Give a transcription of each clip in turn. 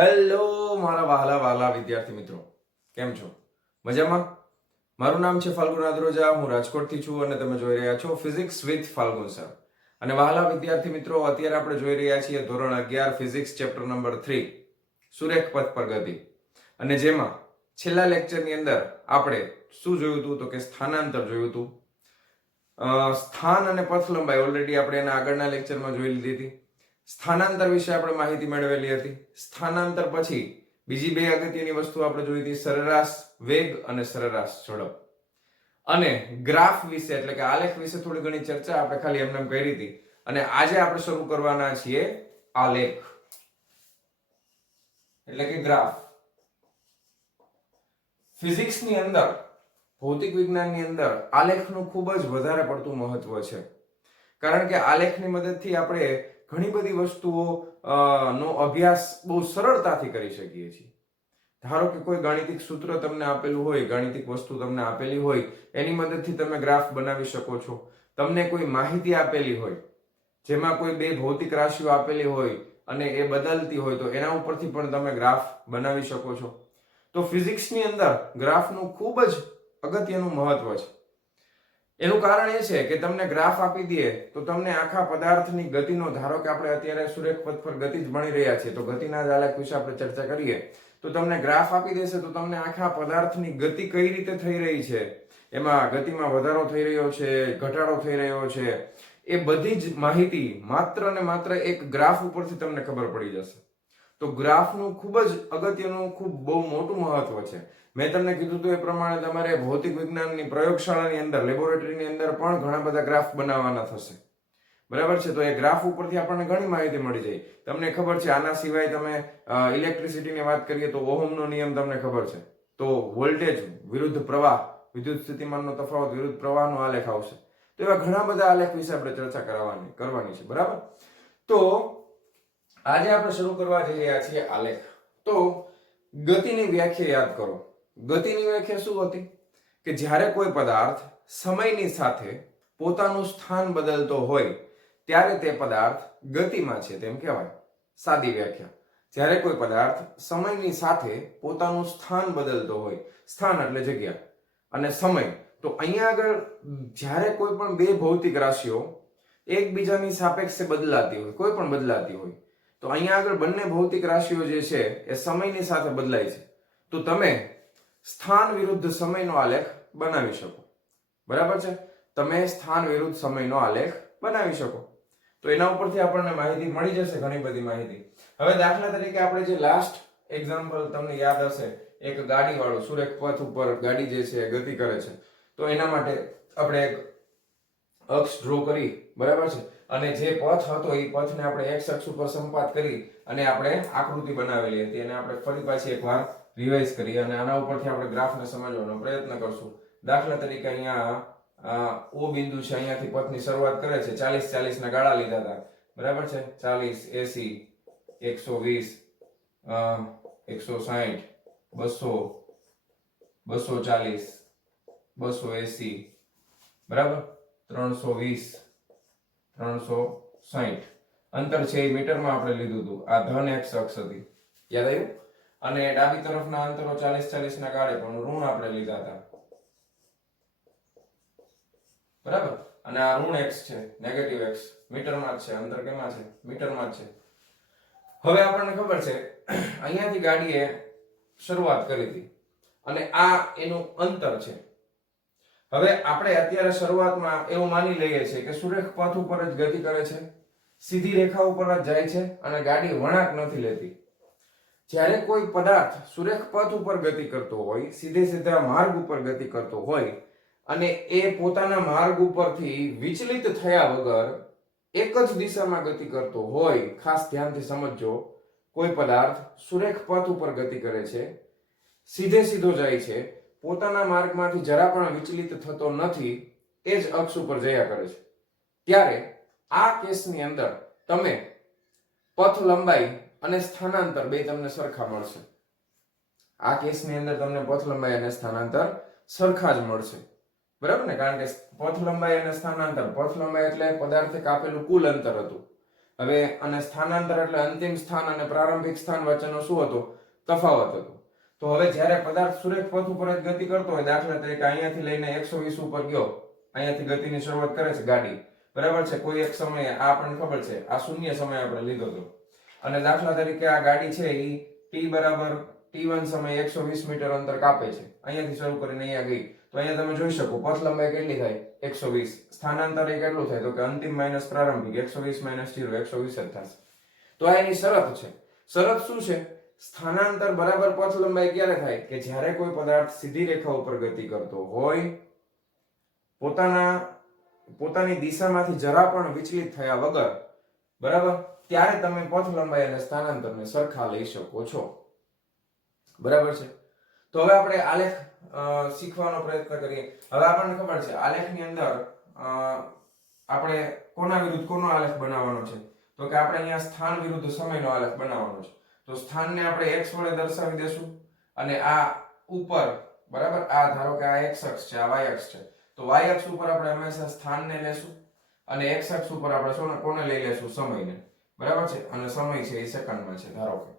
Hello મારા વહાલા વહાલા વિદ્યાર્થી મિત્રો, કેમ છો? મજામાં? મારું નામ છે ફાલ્ગુન આદ્રોજા, હું રાજકોટથી છું અને તમે જોઈ રહ્યા છો ફિઝિક્સ વિથ ફાલ્ગુન સર. અને વહાલા વિદ્યાર્થી મિત્રો, અત્યારે આપણે જોઈ રહ્યા છીએ ધોરણ 11 ફિઝિક્સ ચેપ્ટર નંબર 3 સુરેખ પથ પર ગતિ. અને જેમાં છેલ્લા લેક્ચરની અંદર આપણે શું જોયું હતું તો કે સ્થાનાંતર જોયું હતું. સ્થાન અને પથ લંબાઈ ઓલરેડી આપણે એના આગળના લેક્ચરમાં જોઈ લીધી હતી. સ્થાનાંતર વિશે આપણે માહિતી મેળવેલી હતી. સ્થાનાંતર પછી બીજી બે અગત્યની વસ્તુ આપણે જોઈ હતી, સરેરાશ વેગ અને સરેરાશ ઝડપ. અને ગ્રાફ વિશે એટલે કે આલેખ વિશે થોડી ઘણી ચર્ચા આપણે ખાલી એમને કરી હતી. અને આજે આપણે શરૂ કરવાના છીએ આલેખ એટલે કે ગ્રાફ. ફિઝિક્સની અંદર, ભૌતિક વિજ્ઞાનની અંદર આલેખનું ખૂબ જ વધારે પડતું મહત્વ છે. કારણ કે આલેખની મદદથી આપણે ઘણી બધી વસ્તુઓ નો અભ્યાસ બહુ સરળતાથી કરી શકીએ છીએ. ધારો કે કોઈ ગાણિતિક સૂત્ર તમને આપેલું હોય, ગાણિતિક વસ્તુ તમને આપેલી હોય, એની મદદથી તમે ગ્રાફ બનાવી શકો છો. તમને કોઈ માહિતી આપેલી હોય, જેમાં કોઈ બે ભૌતિક રાશિઓ આપેલી હોય અને એ બદલતી હોય, તો એના ઉપરથી પણ તમે ગ્રાફ બનાવી શકો છો. તો ફિઝિક્સની અંદર ગ્રાફનું ખૂબ જ અગત્યનું મહત્વ છે. એનું કારણ એ છે કે તમને ગ્રાફ આપી દે તો તમને આખા પદાર્થની ગતિનો, ધારો કે આપણે અત્યારે સુરેખ પથ પર ગતિ જ ભણી રહ્યા છીએ, તો ગતિના જ આલેખ વિશે આપણે ચર્ચા કરીએ તો તમને ગ્રાફ આપી દેશે તો તમને આખા પદાર્થની ગતિ કઈ રીતે થઈ રહી છે, એમાં ગતિમાં વધારો થઈ રહ્યો છે, ઘટાડો થઈ રહ્યો છે, એ બધી જ માહિતી માત્ર ને માત્ર એક ગ્રાફ ઉપરથી તમને ખબર પડી જશે. તો ગ્રાફનું ખૂબ જ અગત્યનું, ખૂબ બહુ મોટું મહત્વ છે. મેં તમને કીધું હતું એ પ્રમાણે તમારે ભૌતિક વિજ્ઞાનની પ્રયોગશાળાની અંદર, લેબોરેટરીની અંદર પણ ઘણા બધા ગ્રાફ બનાવવાના થશે. બરાબર છે? તો એ ગ્રાફ ઉપરથી આપણને ઘણી માહિતી મળી જાય. તમને ખબર છે, આના સિવાય તમે ઇલેક્ટ્રિસિટીની વાત કરીએ તો ઓહમનો નિયમ તમને ખબર છે. તો વોલ્ટેજ વિરુદ્ધ પ્રવાહ, વિદ્યુત સ્થિતિમાનનો તફાવત વિરુદ્ધ પ્રવાહનો આલેખ આવશે. તો એવા ઘણા બધા આલેખ વિશે આપણે ચર્ચા કરવાની છે. બરાબર? તો આજે આપણે શરૂ કરવા જઈ રહ્યા છીએ આલેખ. તો ગતિની વ્યાખ્યા યાદ કરો. ગતિની વ્યાખ્યા શું હતી? કે જ્યારે કોઈ પદાર્થ સમયની સાથે પોતાનું સ્થાન બદલતો હોય ત્યારે તે પદાર્થ ગતિમાં છે તેમ કહેવાય. સાદી વ્યાખ્યા, જ્યારે કોઈ પદાર્થ સમયની સાથે પોતાનું સ્થાન બદલતો હોય, સ્થાન એટલે જગ્યા અને સમય, તો અહીંયા આગળ જ્યારે કોઈ પણ બે ભૌતિક રાશિઓ એકબીજાની સાપેક્ષે બદલાતી હોય, કોઈ પણ બદલાતી હોય, તો અહીંયા આગળ બંને ભૌતિક રાશિઓ જે છે એ સમયની સાથે બદલાય છે, તો તમે સ્થાન વિરુદ્ધ સમયનો આલેખ બનાવી શકો. બરાબર છે? તમે સ્થાન વિરુદ્ધ સમયનો આલેખ બનાવી શકો. તો એના ઉપરથી આપણને માહિતી મળી જશે, ઘણી બધી માહિતી. હવે દાખલા તરીકે આપણે જે લાસ્ટ એક્ઝામ્પલ તમને યાદ હશે, એક ગાડી વાળો સુરેખ પથ ઉપર ગાડી જે છે ગતિ કરે છે, તો એના માટે આપણે એક અક્ષ ડ્રો કરી, બરાબર છે, અને જે પથ હતો એ પથને આપણે એક્સ અક્ષ ઉપર સંપાત કરી અને આપણે આકૃતિ બનાવેલી હતી, અને આપણે ફરી પાછી એકવાર રિવાઇઝ કરી અને આના ઉપરથી આપણે ગ્રાફને સમજવાનો પ્રયત્ન કરશું. દાખલા તરીકે અહીંયા ઓ બિંદુ છે, અહીંયાથી પથની શરૂઆત કરે છે, 40 ના ગાળા લીધા હતા. બરાબર છે? 40, 80, 120, 160, 200, 240, 280, બરાબર, 320, 360. અંતર છે એ મીટરમાં આપણે લીધું હતું. આ ધન એક્સ અક્ષ હતી, યાદ આવ્યું? અને ડાબી તરફના અંતરો 40 ના ગાળે પણ ઋણ આપણે લીધા હતા. બરાબર? અને આ ઋણ x છે, નેગેટિવ x, મીટરમાં જ છે. અંતર કેમાં છે? મીટરમાં જ છે. હવે આપણને ખબર છે અહીંયાથી ગાડીએ શરૂઆત કરી હતી અને આ એનું અંતર છે. હવે આપણે અત્યારે શરૂઆતમાં એવું માની લઈએ છીએ કે સુરેખ પથ ઉપર જ ગતિ કરે છે, સીધી રેખા ઉપર જ જાય છે અને ગાડી વળાંક નથી લેતી. જ્યારે કોઈ પદાર્થ સુરેખ પથ ઉપર ગતિ કરતો હોય, સીધે સીધા માર્ગ ઉપર ગતિ કરતો હોય અને એ પોતાના માર્ગ ઉપરથી વિચલિત થયા વગર એક જ દિશામાં ગતિ કરતો હોય, ખાસ ધ્યાનથી સમજજો, કોઈ પદાર્થ સુરેખ પથ ઉપર ગતિ કરે છે, સીધે સીધો જાય છે, પોતાના માર્ગમાંથી જરા પણ વિચલિત થતો નથી, એ જ અક્ષ ઉપર જયા કરે છે, ત્યારે આ કેસની અંદર તમે પથ લંબાઈ અને સ્થાનાંતર બે તમને સરખા મળશે. આ કેસની અંદર તમને પથ લંબાઈ અને સ્થાનાંતર સરખા જ મળશે. બરાબર ને? કારણ કે પથ લંબાઈ અને સ્થાનાંતર, પથ લંબાઈ એટલે પદાર્થે કાપેલું કુલ અંતર હતું હવે અને સ્થાનાંતર એટલે અંતિમ સ્થાન અને પ્રારંભિક સ્થાન વચ્ચેનો શું હતો? તફાવત હતો. તો હવે જ્યારે પદાર્થ સુરેખ પથ ઉપર જ ગતિ કરતો હોય, દાખલા તરીકે અહીંયાથી લઈને 120 ઉપર ગયો, અહીંયાથી ગતિની શરૂઆત કરે છે ગાડી, બરાબર છે, કોઈ એક સમયે આ આપણને ખબર છે આ શૂન્ય સમય આપણે લીધો હતો, અને દાખલા તરીકે આ ગાડી છે એ t બરાબર t1 સમયે 120 મીટર અંતર કાપે છે, અહીંયાથી શરૂ કરીને અહીંયા ગઈ, તો અહીંયા તમે જોઈ શકો પથ લંબાઈ કેટલી થાય? 120. સ્થાનાંતર એ કેટલું થાય? તો કે અંતિમ માઇનસ પ્રારંભિક, 120 માઇનસ 0 120 જ થશે. તો આ એની શરત છે. શરત શું છે? સ્થાનાંતર બરાબર પથ લંબાઈ ક્યારે થાય? કે જ્યારે કોઈ પદાર્થ સીધી રેખા ઉપર ગતિ કરતો હોય, પોતાની દિશામાંથી જરા પણ વિચલિત થયા વગર, બરાબર, ત્યારે તમે પથ લંબાઈ અને સ્થાનાંતરને સરખા લઈ શકો છો. બરાબર છે. તો હવે આપણે આલેખ શીખવાનો પ્રયત્ન કરીએ. હવે આપણને ખબર છે આલેખની અંદર આપણે કોના વિરુદ્ધ કોનો આલેખ બનાવવાનો છે? તો કે આપણે અહીંયા સ્થાન વિરુદ્ધ સમયનો આલેખ બનાવવાનો છે. તો સ્થાનને આપણે x વડે દર્શાવી દેશું, અને આ ઉપર, બરાબર, આ ધારો કે આ x અક્ષ છે, આ y અક્ષ છે, તો y અક્ષ ઉપર આપણે હંમેશા સ્થાનને લેશું, અને x અક્ષ ઉપર આપણે કોને લઈ લેશું? સમયને. બરાબર છે. અને સમય છે એ સેકન્ડમાં છે ધારો કે.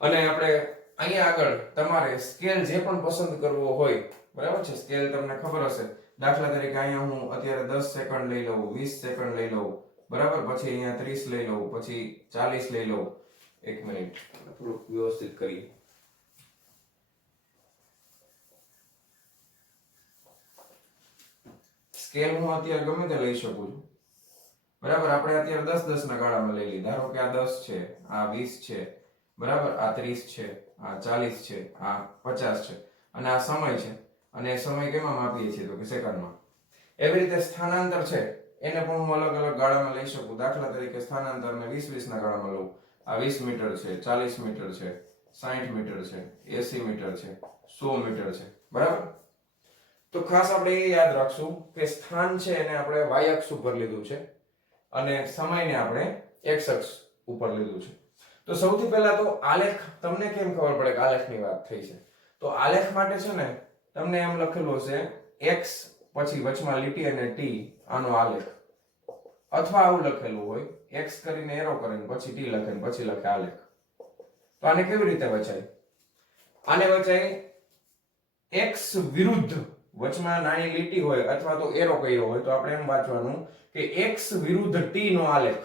અને આપણે અહીંયા આગળ તમારે સ્કેલ જે પણ પસંદ કરવો હોય, બરાબર છે, સ્કેલ તમને ખબર હશે, દાખલા તરીકે અહીંયા હું અત્યારે 10 સેકન્ડ લઈ લઉં, 20 સેકન્ડ લઈ લઉં, બરાબર, પછી અહીંયા 30 લઈ લઉં, પછી 40 લઈ લઉં. એક મિનિટ, થોડુંક વ્યવસ્થિત કરીએ. સ્કેલ હું અત્યારે ગમે તે લઈ શકું છું, બરાબર. આપણે અત્યારે 10-10 ના ગાળામાં લઈ લઈએ. ધારો કે આ 10 છે, આ 20 છે, બરાબર, આ 30 છે, આ 40 છે, આ 50 છે, અને આ સમય છે, અને સમય કેમાં માપીએ છીએ? તો કે સેકન્ડમાં. એવી રીતે સ્થાનાંતર છે એને પણ હું અલગ અલગ ગાળામાં લઈ શકું. દાખલા તરીકે સ્થાનાંતરને 20-20 ના ગાળામાં લઉં. આ 20 મીટર છે, 40 મીટર છે, 60 મીટર છે, 80 મીટર છે, 100 મીટર છે, બરાબર. તો ખાસ આપણે એ યાદ રાખશું કે સ્થાન છે એને આપણે y અક્ષ ઉપર લીધું છે, અને સમયને આપણે x અક્ષ ઉપર લીધું છે. તો સૌથી પહેલા તો આલેખ, તમને કેમ ખબર પડે કે આલેખની વાત થઈ છે? તો આલેખ માટે છે ને તમને એમ લખેલું હશે x પછી વચમાં લીટી અને t, આનો આલેખ, અથવા આવું લખેલું હોય x કરીને એરો કરીને પછી t લખે પછી લખે આલેખ. તો આને કેવી રીતે વચાય? આને વચાય x વિરુદ્ધ, વચમાં નાની લીટી હોય અથવા તો એરો કર્યો હોય તો આપણે એમ વાંચવાનું કે x વિરુદ્ધ t નો આલેખ,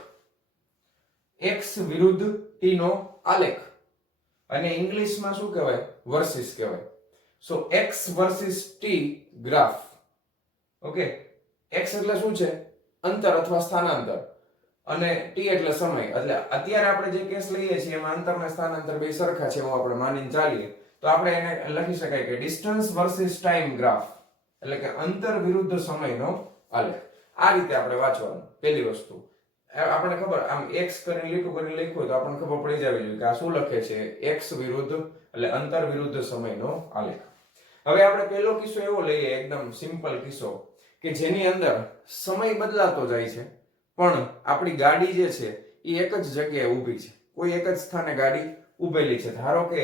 x વિરુદ્ધ t નો આલેખ, અને ઇંગ્લિશમાં શું કહેવાય? વર્સિસ કહેવાય. સો x versus t graph. Okay, x એટલે શું છે? અંતર અથવા સ્થાનાંતર, અને t એટલે સમય. એટલે અત્યારે આપણે જે કેસ લઈએ છીએ એમાં અંતર અને સ્થાનાંતર બે સરખા છે એવું આપણે માનીને ચાલીએ તો આપણે એને લખી શકાય કે ડિસ્ટન્સ વર્સિસ ટાઈમ ગ્રાફ, એટલે કે અંતર વિરુદ્ધ સમયનો આલેખ. આ રીતે આપણે વાંચવાનું. પહેલી વસ્તુ આપણને ખબર, આમ x કરીને લીટું કરીને લખ્યું હોય તો આપણને ખબર પડી જવી જોઈએ કે આ શું લખે છે? x વિરુદ્ધ એટલે અંતર વિરુદ્ધ સમયનો આલેખ. હવે આપણે પહેલો કિસ્સો એવો લઈએ, એકદમ સિમ્પલ કિસ્સો, કે જેની અંદર સમય બદલાતો જાય છે પણ આપણી ગાડી જે છે એ એક જ જગ્યાએ ઊભી છે, કોઈ એક જ સ્થાને ગાડી ઊભેલી છે. ધારો કે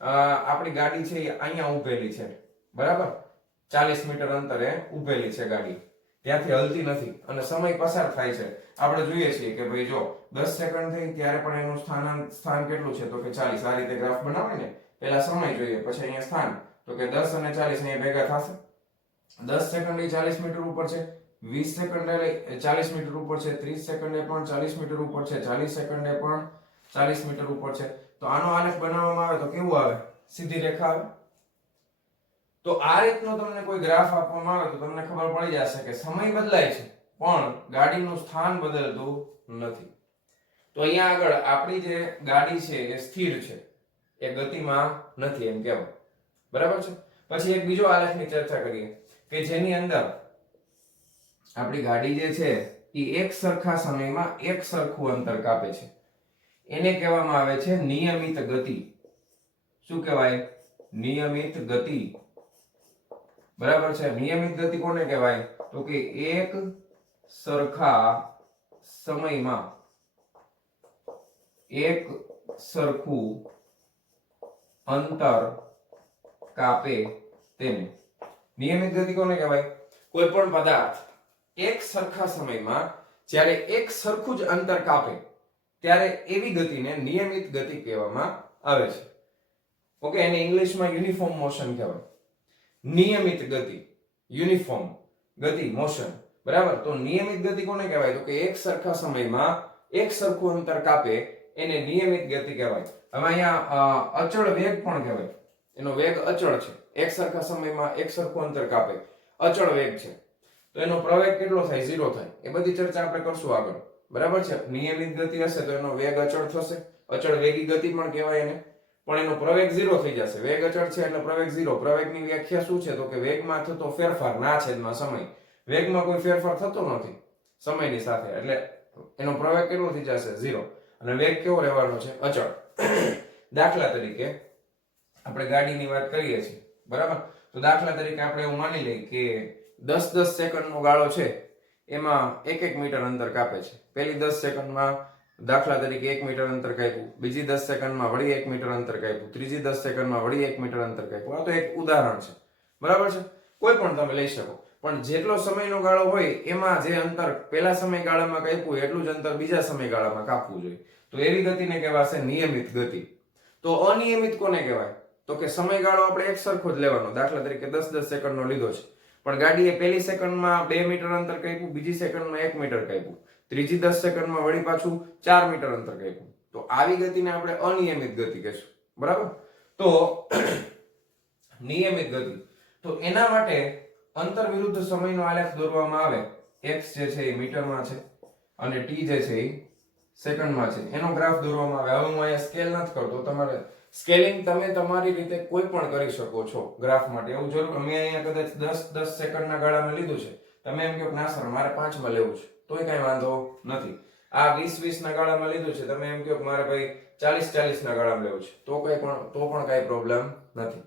આપણી ગાડી છે એ અહીંયા ઊભેલી છે, બરાબર, 40 મીટર અંતરે ઊભેલી છે ગાડી, ત્યાંથી હલતી નથી, અને સમય પસાર થાય છે. આપણે જોઈએ છીએ કે ભાઈ જો 10 સેકન્ડ થઈ ત્યારે પણ એનું સ્થાન કેટલું છે? તો કે 40. આ રીતે ગ્રાફ બનાવે ને, પહેલા સમય જોઈએ પછી અહીંયા સ્થાન, તો કે 10 અને 40 અહીંયા ભેગા થશે. 10 સેકન્ડ એ 40 મીટર ઉપર છે, 20 સેકન્ડ એ 40 મીટર ઉપર છે, 30 સેકન્ડ એ પણ 40 મીટર ઉપર છે, 40 સેકન્ડ એ પણ 40 મીટર ઉપર છે. તો આનો આલેખ બનાવવામાં આવે તો કેવું આવે? સીધી રેખા આવે. તો આ રીતનો તમને કોઈ ગ્રાફ આપવામાં આવે તો તમને ખબર પડી જશે કે સમય બદલાય છે પણ ગાડીનું સ્થાન બદલતું નથી. તો અહીંયા આગળ આપણી જે ગાડી છે એ સ્થિર છે, એ ગતિમાં નથી એમ કહેવાય. બરાબર છે. પછી એક બીજો આલેખની ચર્ચા કરીએ કે જેની અંદર આપણી ગાડી જે છે એ એક સરખા સમયમાં એક સરખું અંતર કાપે છે. એને કહેવામાં આવે છે નિયમિત ગતિ. શું કહેવાય? નિયમિત ગતિ. બરાબર છે. નિયમિત ગતિ કોને કહેવાય? તો કે એક સરખા સમયમાં એક સરખું અંતર કાપે તેને નિયમિત ગતિ કોને કહેવાય? કોઈ પણ પદાર્થ એક સરખા સમયમાં જ્યારે એક સરખું જ અંતર કાપે ત્યારે એવી ગતિને નિયમિત ગતિ કહેવામાં આવે છે. ઓકે, એને ઇંગ્લિશમાં યુનિફોર્મ મોશન કહેવાય. નિયમિત ગતિ, યુનિફોર્મ ગતિ, મોશન. બરાબર. તો નિયમિત ગતિ કોને કહેવાય? તો કે એક સરખા સમયમાં એક સરખું અંતર કાપે એને નિયમિત ગતિ કહેવાય. હવે અહીંયા અચળ વેગ પણ કહેવાય. એનો વેગ અચળ છે. એક સરખા સમયમાં એક સરખું અંતર કાપે, અચળ વેગ છે. તો એનો પ્રવેગ કેટલો થાય? 0 થાય. એ બધી ચર્ચા આપણે કરશું આગળ. બરાબર છે. નિયમિત ગતિ હશે તો એનો વેગ અચળ થશે. અચળ વેગી ગતિ પણ કહેવાય એને. પણ એનો પ્રવેગ 0 થઈ જશે. વેગ અચળ છે એટલે પ્રવેગ 0. પ્રવેગની વ્યાખ્યા શું છે? તો કે વેગમાં થતો ફેરફાર ના છેદમાં સમય. વેગમાં કોઈ ફેરફાર થતો નથી સમયની સાથે, એટલે એનો પ્રવેગ કેટલો થઈ જશે? 0. અને વેગ કેવો રહેવાનો છે? અચળ. દાખલા તરીકે આપણે ગાડીની વાત કરીએ છીએ, બરાબર? તો દાખલા તરીકે આપણે એવું માની લઈએ કે 10-10 સેકન્ડનો ગાળો છે, એમાં 1-1 મીટર અંતર કાપે છે. પહેલી 10 સેકન્ડમાં દાખલા તરીકે 1 મીટર અંતર કાપ્યું, બીજી 10 સેકન્ડમાં વળી 1 મીટર અંતર કાપ્યું, ત્રીજી 10 સેકન્ડમાં વળી 1 મીટર અંતર કાપ્યું. આ તો એક ઉદાહરણ છે, બરાબર છે? કોઈ પણ તમે લઈ શકો. પણ જેટલો સમયનો ગાળો હોય એમાં જે અંતર પહેલા સમયગાળામાં કાપ્યું એટલું જ અંતર બીજા સમયગાળામાં કાપવું જોઈએ. તો એવી ગતિને કહેવાશે નિયમિત ગતિ. તો અનિયમિત કોને કહેવાય? તો કે સમયગાળો આપણે એક સરખો જ લેવાનો. દાખલા તરીકે 10-10 સેકન્ડનો લીધો છે, પણ ગાડીએ પહેલી સેકન્ડમાં 2 મીટર અંતર કાપ્યું, બીજી સેકન્ડમાં 1 મીટર કાપ્યું, ત્રીજી 10 સેકન્ડમાં વળી પાછું 4 મીટર અંતર કાપ્યું. તો આવી ગતિને આપણે અનિયમિત ગતિ કહીશું. બરાબર? તો નિયમિત ગતિ, તો એના માટે અંતર વિરુદ્ધ સમયનો આલેખ દોરવામાં આવે. x જે છે એ મીટરમાં છે અને t જે છે એ સેકન્ડમાં છે. એનો ગ્રાફ દોરવામાં આવે. હવે હું અહીંયા સ્કેલ નથી કરતો, તમારે સ્કેલિંગ તમે તમારી રીતે કોઈ પણ કરી શકો છો ગ્રાફ માટે. એવું જરૂર મેં અહીંયા કદાચ 10-10 સેકન્ડના ગાળામાં લીધું છે, તમે એમ કહો ના સર મારે 5 માં લેવું છે, તોય કઈ વાંધો નથી. આ 20-20 ના ગાળામાં લીધું છે, તમે એમ કહો કે મારે ભાઈ 40-40 ના ગાળામાં લેવું છે, તો પણ કઈ પ્રોબ્લેમ નથી.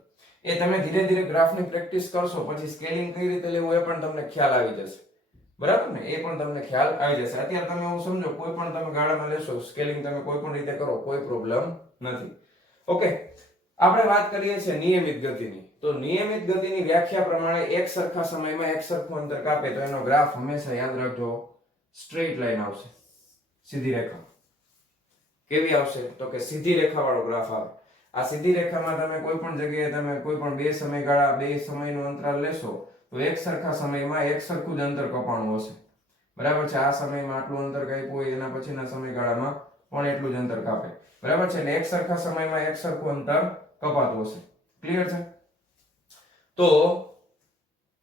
એ તમે ધીરે ધીરે ગ્રાફની પ્રેક્ટિસ કરશો પછી સ્કેલિંગ કઈ રીતે લેવું એ પણ તમને ખ્યાલ આવી જશે. બરાબર ને? એ પણ તમને ખ્યાલ આવી જશે. અત્યારે તમે એવું સમજો, કોઈ પણ તમે ગાળામાં લેશો, સ્કેલિંગ તમે કોઈ પણ રીતે કરો, કોઈ પ્રોબ્લેમ નથી. ઓકે, આપણે વાત કરીએ છીએ નિયમિત ગતિની. તો નિયમિત ગતિની વ્યાખ્યા પ્રમાણે એક સરખા સમયમાં એક સરખું અંતર કાપે તો એનો ગ્રાફ હંમેશા યાદ રાખજો સ્ટ્રેટ લાઈન આવશે, સીધી રેખા. કેવી આવશે? તો કે સીધી રેખાવાળો ગ્રાફ આવે. આ સીધી રેખામાં તમે કોઈ પણ જગ્યાએ તમે કોઈ પણ બે સમયગાળા, બે સમયનું અંતરાલ લેશો તો એક સરખા સમયમાં એક સરખું જ અંતર કપાણું હશે. બરાબર છે? આ સમયમાં આટલું અંતર કાપ્યું હોય, એના પછીના સમયગાળામાં પણ એટલું જ અંતર કાપે. બરાબર છે? એટલે એક સરખા સમયમાં એક સરખું અંતર કપાતું હશે. ક્લિયર છે? તો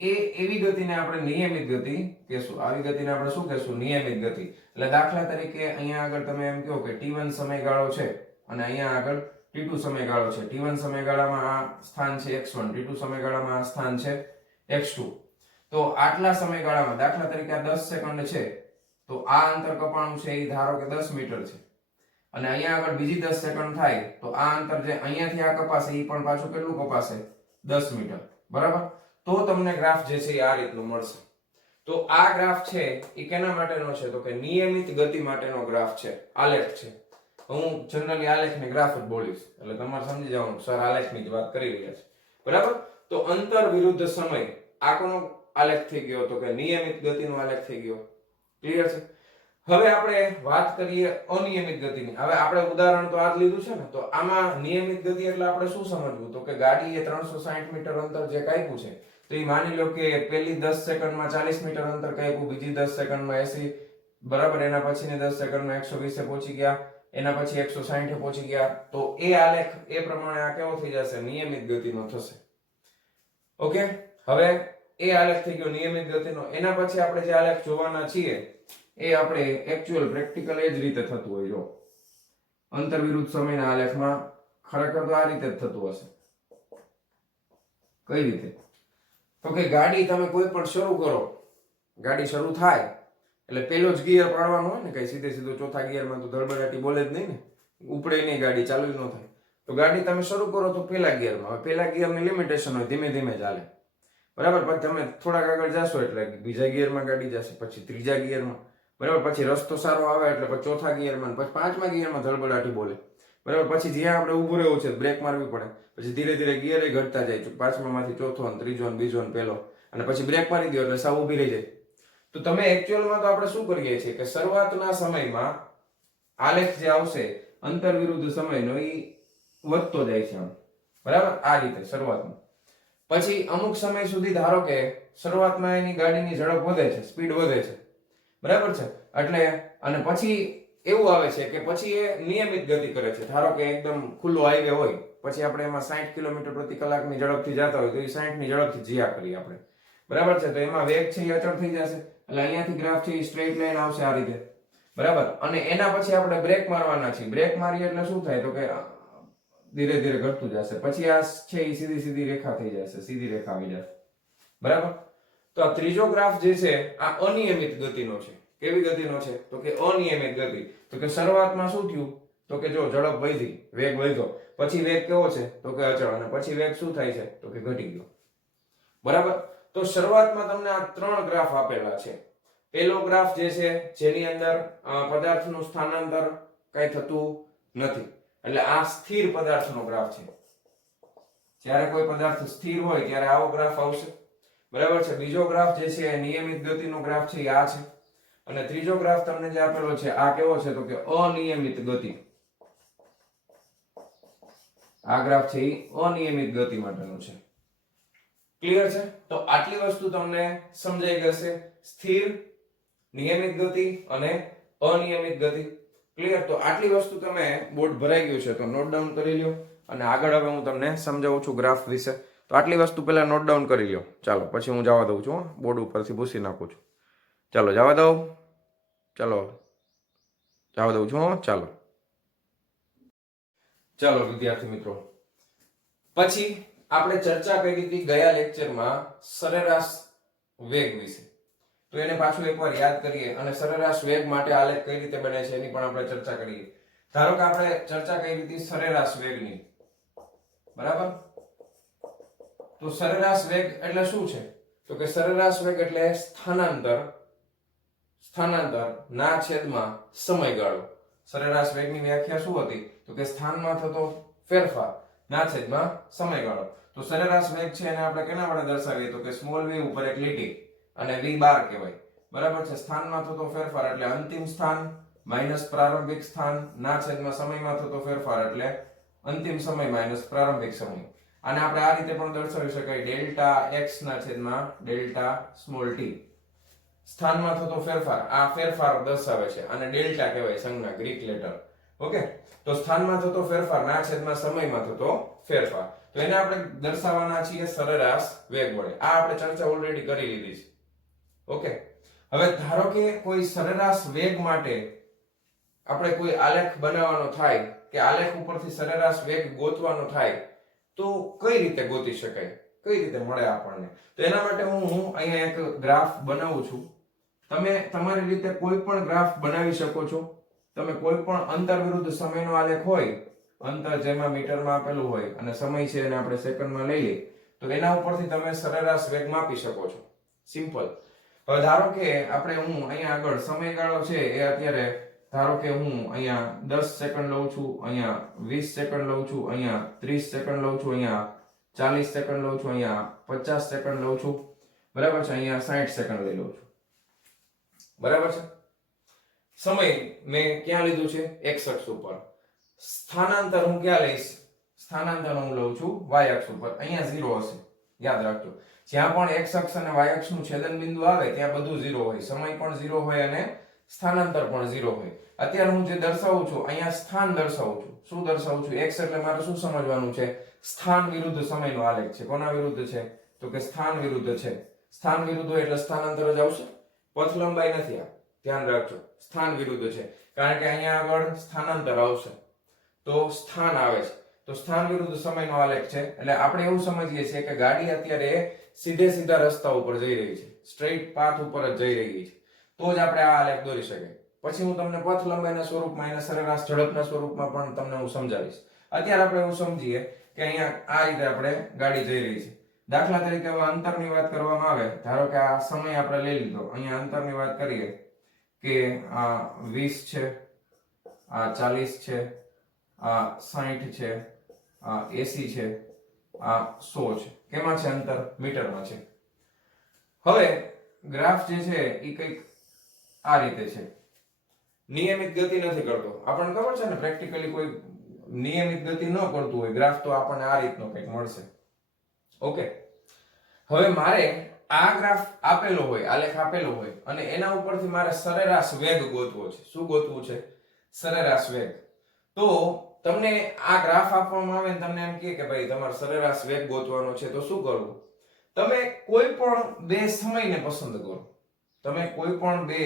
એવી ગતિને આપણે નિયમિત ગતિ કહેશું. આવી ગતિને આપણે શું કહેશું? નિયમિત ગતિ. એટલે દાખલા તરીકે અહીંયા આગળ તમે એમ કહો કે t1 સમયગાળો છે અને અહીંયા આગળ t2 સમયગાળો છે. t1 સમયગાળામાં આ સ્થાન છે x1, t2 સમયગાળામાં આ સ્થાન છે x2. તો આટલા સમયગાળામાં દાખલા તરીકે આ 10 સેકન્ડ છે, તો આ અંતર કપાણું છે એ ધારો કે 10 મીટર છે, અને અહીંયા આગળ બીજી 10 સેકન્ડ થાય તો આ અંતર જે અહીંયાથી આ કપાશે એ પણ પાછું કેટલું કપાશે? 10 મીટર. બરાબર? તો તમને ગ્રાફ જે છે એ આ રીતનું મળશે. તો આ ગ્રાફ છે એ કેના માટેનો છે? તો કે નિયમિત ગતિ માટેનો ગ્રાફ છે, આલેખ છે. હું જનરલી આલેખને ગ્રાફ જ બોલીશ, એટલે તમારે સમજી જવાનું સર આલેખની જ વાત કરી રહ્યા છે. બરાબર? તો અંતર વિરુદ્ધ સમય, આ કોનો આલેખ થઈ ગયો? તો કે નિયમિત ગતિનો આલેખ થઈ ગયો. ક્લિયર છે? હવે આપણે વાત કરીએ અનિયમિત ગતિની. હવે આપણે ઉદાહરણ તો આ જ લીધું છે ને, તો આમાં નિયમિત ગતિ એટલે આપણે શું સમજવું? તો કે ગાડીએ 360 મીટર અંતર જે કાપ્યું છે, તો એ માની લો કે પહેલી 10 સેકન્ડમાં 40 મીટર અંતર કાપ્યું, બીજી 10 સેકન્ડમાં 80, બરાબર? એના પછીની 10 સેકન્ડમાં 120 પહોંચી ગયા, એના પછી 160 પહોંચી ગયા. તો એ આલેખ એ પ્રમાણે આ કેવો થઈ જશે? નિયમિત ગતિનો થશે. ઓકે, હવે એ આલેખ થઈ ગયો નિયમિત ગતિનો. એના પછી આપણે જે આલેખ જોવાના છીએ એ આપણે એક્ચ્યુઅલ પ્રેક્ટિકલ એ જ રીતે થતું હોય. જો અંતર વિરુદ્ધ સમયના આલેખમાં ખરેખર તો આ રીતે જ થતું હશે. કઈ રીતે? તો કે ગાડી તમે કોઈ પણ શરૂ કરો, ગાડી શરૂ થાય એટલે પેલો જ ગિયર પાડવાનો હોય ને, કઈ સીધો ચોથા ગિયરમાં તો ધડબડાટી બોલે જ નહીં ને, ઉપડે નહીં, ગાડી ચાલુ ન થાય. તો ગાડી તમે શરૂ કરો તો પેલા ગિયરમાં. હવે પેલા ગિયરની લિમિટેશન હોય, ધીમે ધીમે ચાલે. બરાબર? પછી તમે થોડાક આગળ જશો એટલે બીજા ગિયરમાં ગાડી જશે, પછી ત્રીજા ગિયરમાં, બરાબર? પછી રસ્તો સારો આવે એટલે પછી ચોથા ગિયરમાં, પછી પાંચમા ગિયરમાં ધડબડાટી બોલે. બરાબર? પછી જ્યાં આપણે ઊભું રહેવું છે બ્રેક મારવી પડે, પછી ધીરે ધીરે ગિયર ઘટતા જાય, પાંચમામાંથી ચોથો, ત્રીજો, બીજો, પહેલો, અને પછી બ્રેક મારી દો એટલે સાવ ઊભી રહી જાય. તો તમે એકચ્યુઅલમાં તો આપણે શું કરીએ છીએ કે શરૂઆતના સમયમાં આલેખ જે આવશે અંતર વિરુદ્ધ સમયનો એ વધતો જાય છે, બરાબર, આ રીતે શરૂઆતમાં. પછી અમુક સમય સુધી ધારો કે શરૂઆતમાં એની ગાડીની ઝડપ વધે છે, સ્પીડ વધે છે, બરાબર છે, એટલે અને પછી એવું આવે છે કે પછી એ નિયમિત ગતિ કરે છે. ધારો કે એકદમ ખુલ્લો હાઈવે હોય, પછી આપણે એમાં 60 કિલોમીટર પ્રતિ કલાકની ઝડપથી જતા હોય તો એ 60 ની ઝડપથી જીયા કરીએ આપણે, બરાબર છે, તો એમાં વેગ છે એ અચળ થઈ જશે. એટલે અહીંયાથી ગ્રાફ છે એ સ્ટ્રેટ લાઈન આવશે આ રીતે, બરાબર. અને એના પછી આપણે બ્રેક મારવાના છીએ. બ્રેક મારીએ એટલે શું થાય તો કે ધીરે ધીરે ઘટતું જશે. પછી આ છે એ સીધી સીધી રેખા થઈ જશે, સીધી રેખા આવી જશે, બરાબર. તો આ ત્રીજો ગ્રાફ જે છે આ અનિયમિત ગતિનો છે. કેવી ગતિનો છે તો કે અનિયમિત ગતિ. તો કે શરૂઆતમાં શું થયું તો કે જો ઝડપ વધી, વેગ વધ્યો, પછી વેગ કેવો છે તો કે અચળ, અને પછી વેગ શું થાય છે તો કે ઘટી ગયો, બરાબર. તો શરૂઆતમાં તમને આ ત્રણ ગ્રાફ આપેલા છે. પહેલો ગ્રાફ જે છે જેની અંદર પદાર્થનું સ્થાનાંતર કઈ થતું નથી, એટલે આ સ્થિર પદાર્થનો ગ્રાફ છે. જ્યારે કોઈ પદાર્થ સ્થિર હોય ત્યારે આવો ગ્રાફ આવશે, બરાબર છે. બીજો ગ્રાફ જે છે નિયમિત ગતિનો ગ્રાફ છે આ છે. અને ત્રીજો ગ્રાફ તમને જે આપેલો છે આ કેવો છે તો કે અનિયમિત ગતિ. આ ગ્રાફ છે એ અનિયમિત ગતિ માટેનો છે. ક્લિયર છે? તો આટલી વસ્તુ તમને સમજાઈ ગશે, સ્થિર, નિયમિત ગતિ અને અનિયમિત ગતિ. ક્લિયર? તો આટલી વસ્તુ તમે બોર્ડ ભરાઈ ગયું છે તો નોટ ડાઉન કરી લ્યો, અને આગળ હવે હું તમને સમજાવું છું ગ્રાફ વિશે. તો આટલી વસ્તુ પહેલા નોટ ડાઉન કરી લ્યો. ચાલો પછી હું જવા દઉં છું, બોર્ડ ઉપરથી ભૂસી નાખું છું. ચાલો જવા દઉં, ચાલો જવા દઉં છું. ચાલો ચાલો વિદ્યાર્થી મિત્રો, પછી આપણે ચર્ચા કરી હતી ગયા લેક્ચરમાં સરેરાશ વેગ વિશે. તો એને પાછું એકવાર યાદ કરીએ અને સરેરાશ વેગ માટે આલેખ કઈ રીતે બને છે એની પણ આપણે ચર્ચા કરીએ. ધારો કે આપણે ચર્ચા કરી હતી સરેરાશ વેગની, બરાબર. તો સરેરાશ વેગ એટલે શું છે તો કે સરેરાશ વેગ એટલે સ્થાનાંતર ના છેદમાં સમયગાળો. સરેરાશ વેગની વ્યાખ્યા શું હતી તો કે સ્થાનમાં થતો ફેરફાર ના છેદમાં સમયગાળો. તો સરેરાશ વેગ છે એને આપણે કેના વડે દર્શાવીએ તો કે સ્મોલ v ઉપર એક લીટી અને v બાર કહેવાય, બરાબર છે. સ્થાનમાં થતો ફેરફાર એટલે અંતિમ સ્થાન માઈનસ પ્રારંભિક સ્થાન ના છેદમાં સમયમાં થતો ફેરફાર એટલે અંતિમ સમય માઈનસ પ્રારંભિક સમય. આને આપણે આ રીતે પણ દર્શાવી શકાય, ડેલ્ટા x ના છેદમાં ડેલ્ટા સ્મોલ t. સ્થાનમાં થતો ફેરફાર, આ ફેરફાર દર્શાવે છે, અને ડેલ્ટા કહેવાય, સંજ્ઞા, ગ્રીક લેટર. ઓકે, તો સ્થાનમાં થતો ફેરફાર ના છેદમાં સમયમાં થતો ફેરફાર, તો એને આપણે દર્શાવવાના છીએ સરેરાશ વેગ વડે. આ આપણે ચર્ચા ઓલરેડી કરી લીધી છે. ઓકે, હવે ધારો કે કોઈ સરેરાશ વેગ માટે આપણે કોઈ આલેખ બનાવવાનો થાય કે આલેખ ઉપરથી સરેરાશ વેગ ગોતવાનો થાય, તો કઈ રીતે ગોતી શકાય, કઈ રીતે મળે આપણને? તો એના માટે હું અહીંયા એક ગ્રાફ બનાવું છું. તમે તમારી રીતે કોઈ પણ ગ્રાફ બનાવી શકો છો. તમે કોઈ પણ અંતર વિરુદ્ધ સમયનો આલેખ હોય, અંતર જેમાં મીટરમાં આપેલું હોય અને સમય છે એને આપણે સેકન્ડમાં લઈ લઈએ, તો એના ઉપરથી તમે સરેરાશ વેગ માપી શકો છો. સિમ્પલ. હવે ધારો કે હું અહીંયા આગળ સમયગાળો છે એ અત્યારે ધારો કે હું અહીંયા 10 સેકન્ડ લઉં છું, અહીંયા 20 સેકન્ડ લઉં છું, અહીંયા 30 સેકન્ડ લઉં છું, અહીંયા 40 સેકન્ડ લઉં છું, અહીંયા 50 સેકન્ડ લઉં છું, બરાબર છે, અહીંયા 60 સેકન્ડ લઈ લઉં છું, બરાબર છે. સમય મેં ક્યાં લીધું છે? x અક્ષ ઉપર. સ્થાનાંતર હું ક્યાં લઈશ? સ્થાનાંતર હું લઉં છું y અક્ષ ઉપર. અહીંયા 0 હશે, યાદ રાખજો. જ્યાં પણ x અક્ષ અને y અક્ષનું છેદન બિંદુ આવે ત્યાં બધું 0 હોય, સમય પણ 0 હોય અને સ્થાનાંતર પણ 0 હોય. અત્યારે હું જે દર્શાવું છું અહીંયા સ્થાન દર્શાવું છું. શું દર્શાવું છું? x એટલે મારે શું સમજવાનું છે? સ્થાન વિરુદ્ધ સમયનો આલેખ છે. કોના વિરુદ્ધ છે તો કે સ્થાન વિરુદ્ધ છે. સ્થાન વિરુદ્ધ હોય એટલે સ્થાનાંતર જ આવશે, પથ લંબાઈ નથી. આ ધ્યાન રાખજો, સ્થાન વિરુદ્ધ છે, કારણ કે અહીંયા આગળ સ્થાનાંતર આવશે તો સ્થાન આવે છે. તો સ્થાન વિરુદ્ધ સમયનો આલેખ છે, એટલે આપણે એવું સમજીએ છીએ કે ગાડી અત્યારે સીધા રસ્તા ઉપર જઈ રહી છે, સ્ટ્રેટ પાથ ઉપર જ જઈ રહી છે, તો જ આપણે આ આલેખ દોરી શકીએ. પછી હું તમને પથ લંબાઈના સ્વરૂપમાં અને સરેરાશ ઝડપના સ્વરૂપમાં પણ તમને હું સમજાવીશ. અત્યારે આપણે એવું સમજીએ કે અહીંયા આ રીતે આપણે ગાડી જઈ રહી છે. દાખલા તરીકે હવે અંતરની વાત કરવામાં આવે, ધારો કે આ સમય આપણે લઈ લીધો, અહીંયા અંતરની વાત કરીએ કે આ 20 છે, આ 40 છે, આ 60 છે, આ 80 છે, આ 100 છે. કેમાં છે અંતર? મીટરમાં છે. હવે ગ્રાફ જે છે એ કંઈક આ રીતે છે, નિયમિત ગતિ નથી કરતો. આપણને ખબર છે ને પ્રેક્ટિકલી કોઈ નિયમિત ગતિ ન કરતું હોય ગ્રાફ તો આપણને આ રીતનો કંઈક મળશે. ઓકે, હવે મારે આ ગ્રાફ આપેલો હોય, આલેખ આપેલો હોય અને એના ઉપરથી મારે સરેરાશ વેગ ગોતવો છે. શું ગોતવું છે? સરેરાશ વેગ. તો તમને આ ગ્રાફ આપવામાં આવે ને તમને એમ કહે કે ભાઈ તમારે સરેરાશ વેગ ગોતવાનો છે, તો શું કરવું? તમે કોઈ પણ બે સમયને પસંદ કરો. તમે કોઈ પણ બે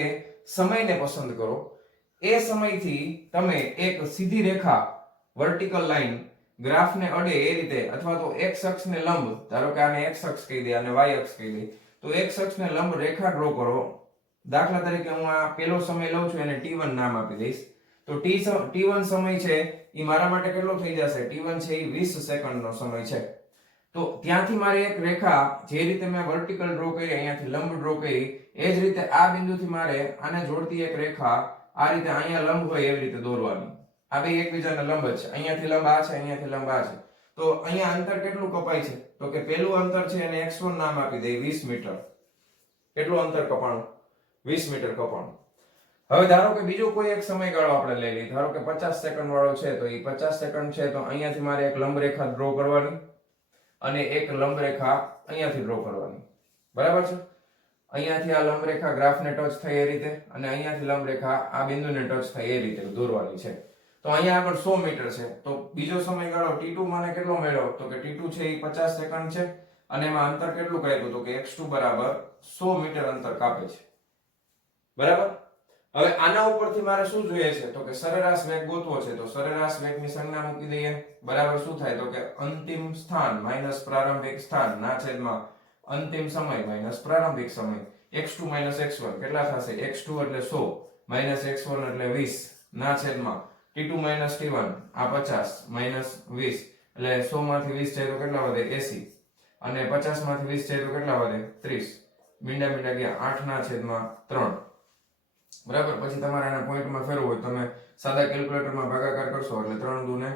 સમયને પસંદ કરો. એ સમયથી તમે એક સીધી રેખા, વર્ટિકલ લાઈન ગ્રાફને અડે એ રીતે, અથવા તો x અક્ષને લંબ, ધારો કે આને x અક્ષ કહી દે અને y અક્ષ કહી દે, તો x અક્ષને લંબ રેખા ડ્રો કરો. દાખલા તરીકે હું આ પહેલો સમય લઉં છું, એને t1 નામ આપી દઈશ. તો t1 સમય છે એ મારા માટે કેટલો થઈ જશે? t1 છે એ 20 સેકન્ડનો સમય છે. તો ત્યાંથી મારે એક રેખા, જે રીતે મેં વર્ટિકલ ડ્રો કરી, અહીંયાથી લંબ ડ્રો કરી, એ જ રીતે આ બિંદુથી મારે આને જોડતી એક રેખા આ રીતે અહીંયા લંબ હોય એવી રીતે દોરવાની. આ બે એકબીજાને લંબ જ છે. અહીંયાથી લંબ આ છે, અહીંયાથી લંબ આ છે. તો અહીંયા અંતર કેટલું કપાય છે? તો કે પહેલું અંતર છે એને x1 નામ આપી દઈએ, 20 મીટર. કેટલું અંતર કપાણું? 20 મીટર કપાણું. હવે ધારો કે બીજો કોઈ એક સમયગાળો આપણે લઈ લઈએ, ધારો કે 50 સેકન્ડ વાળો છે, તો એ 50 સેકન્ડ છે, તો અહીંયાથી મારે એક લંબ રેખા ડ્રો કરવાની અને એક લંબ રેખા અહીંયાથી ડ્રો કરવાની. બરાબર છે? અહીંયાથી આ લંબ રેખા ગ્રાફને ટચ થાય એ રીતે અને અહીંયાથી લંબ રેખા આ બિંદુને ટચ થાય એ રીતે દોરવાની છે. તો અહીંયા આગળ 100 મીટર છે. તો બીજો સમયગાળો t2 મને કેટલો મળ્યો? તો કે t2 છે એ 50 સેકન્ડ છે અને એમાં અંતર કેટલું કાપ્યું? તો કે x2 બરાબર 100 મીટર અંતર કાપે છે. બરાબર? હવે આના ઉપરથી મારે શું જોઈએ છે? તો કે સરેરાશ વેગ ગોતવો છે. તો સરેરાશ વેગની સંજ્ઞા મૂકી દઈએ. બરાબર શું થાય? તો કે અંતિમ સ્થાન માઈનસ પ્રારંભિક સ્થાન ના છેદમાં અંતિમ સમય માઈનસ પ્રારંભિક સમય. x2 માઈનસ x1 કેટલા થશે? x2 એટલે 100 માઈનસ x1 એટલે 20 ના છેદમાં t2 માઈનસ t1 આ 50 માઈનસ 20 એટલે 100 માંથી 20 જાય તો કેટલા વધે? 80 અને 50 માંથી 20 જાય તો કેટલા વધે? 30. મીંડા મીંડા ગયા 8 ના છેદમાં 3. બરાબર? પછી તમારે આને પોઈન્ટમાં ફેરવું હોય તમે સાદા કેલ્ક્યુલેટરમાં ભાગાકાર કરશો એટલે 3 દુ ને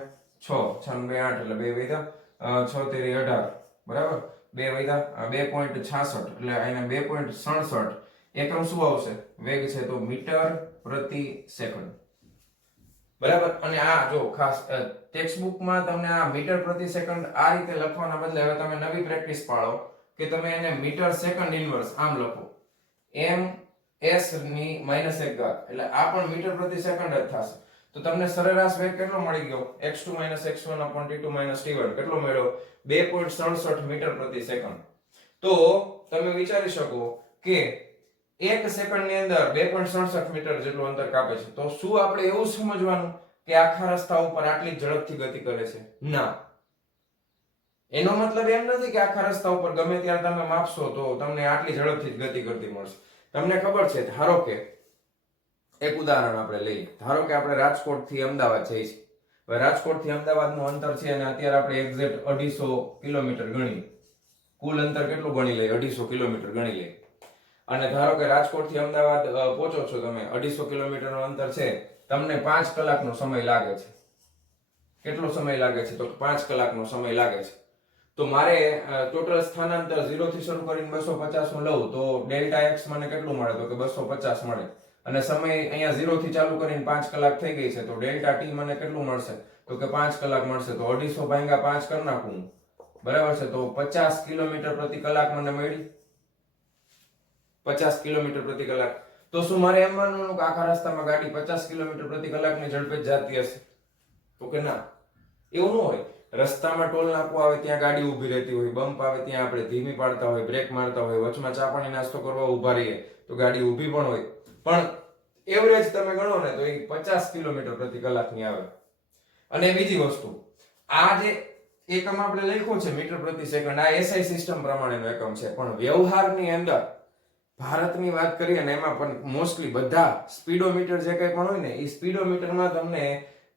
6, 6 ને 2 8 એટલે 2 વધ્યા, 6 તેરી 18. બરાબર? 2 વધ્યા 2.66 એટલે અહીંયા 2.67 એકમ શું આવશે? વેગ છે તો મીટર પ્રતિ સેકન્ડ. બરાબર? અને આ જો ખાસ ટેક્સ્ટ બુકમાં તમને આ મીટર પ્રતિ સેકન્ડ આ રીતે લખવાના બદલે હવે તમે નવી પ્રેક્ટિસ પાડો કે તમે એને મીટર સેકન્ડ ઇન્વર્સ આમ લખો, m s ની -1 ઘાત, એટલે આ પણ મીટર પ્રતિ સેકન્ડ જ થશે. તો તમને સરેરાશ વેગ કેટલો મળી ગયો? x2 x1 t2 t1 કેટલો મળ્યો? 2.67 મીટર પ્રતિ સેકન્ડ. તો તમે વિચારી શકો કે એક સેકન્ડ ની અંદર 2.67 મીટર જેટલું અંતર કાપે છે. તો શું આપણે એવું સમજવાનું કે આખા રસ્તા ઉપર આટલી ઝડપથી ગતિ કરે છે? ના. એનો મતલબ એમ નથી કે આખા રસ્તા ઉપર ગમે ત્યારે તમે માપશો તો તમને આટલી ઝડપથી જ ગતિ કરતી મળશે. તમને ખબર છે, ધારો કે એક ઉદાહરણ આપણે લઈએ. ધારો કે આપણે રાજકોટ થી અમદાવાદ જઈએ છીએ. હવે રાજકોટ થી અમદાવાદ નું અંતર છે અને અત્યારે આપણે એક્ઝેક્ટ 250 કિલોમીટર ગણીએ. કુલ અંતર કેટલું ગણી લઈએ? 250 કિલોમીટર ગણી લઈએ. અને ધારો કે રાજકોટ થી અમદાવાદ પહોંચો છો તમે, 250 કિલોમીટર નું અંતર છે, તમને 5 કલાકનો સમય લાગે છે. કેટલો સમય લાગે છે? તો 5 કલાકનો સમય લાગે છે. તો મારે ટોટલ સ્થાનાંતર 0 થી શરૂ કરીને 250 નું લઉં તો ડેલ્ટા x મને કેટલું મળે? તો કે 250 મળે. અને સમય અહીંયા 0 થી ચાલુ કરીને 5 કલાક થઈ ગઈ છે, તો ડેલ્ટા t મને કેટલું મળશે? તો કે 5 કલાક મળશે. તો 250 ભાગ્યા 5 કરી નાખું. બરાબર છે? તો 50 કિલોમીટર પ્રતિ કલાક મને મળી. 50 કિલોમીટર પ્રતિ કલાક. તો શું મારે એમ માનવાનું કે આખા રસ્તામાં ગાડી 50 કિલોમીટર પ્રતિ કલાકની ઝડપે જતી હશે? તો કે ના, એવું ન હોય. રસ્તામાં ટોલ નાકું આવે ત્યાં ગાડી ઊભી રહેતી હોય, બમ્પ આવે ત્યાં આપણે ધીમી પાડતા હોય, બ્રેક મારતા હોય, વચમાં ચા પાણી નાસ્તો કરવા ઊભા રહીએ તો ગાડી ઊભી પણ હોય. પણ એવરેજ તમે ગણો ને તો એ 50 કિલોમીટર પ્રતિ કલાકની આવે. અને બીજી વસ્તુ, આ જે એકમ આપણે લખ્યો છે મીટર પ્રતિ સેકન્ડ, આ SI સિસ્ટમ પ્રમાણેનો એકમ છે. પણ વ્યવહારની અંદર ભારતની વાત કરીએ ને એમાં પણ મોસ્ટલી બધા સ્પીડોમીટર જે કંઈ પણ હોય ને એ સ્પીડોમીટરમાં તમને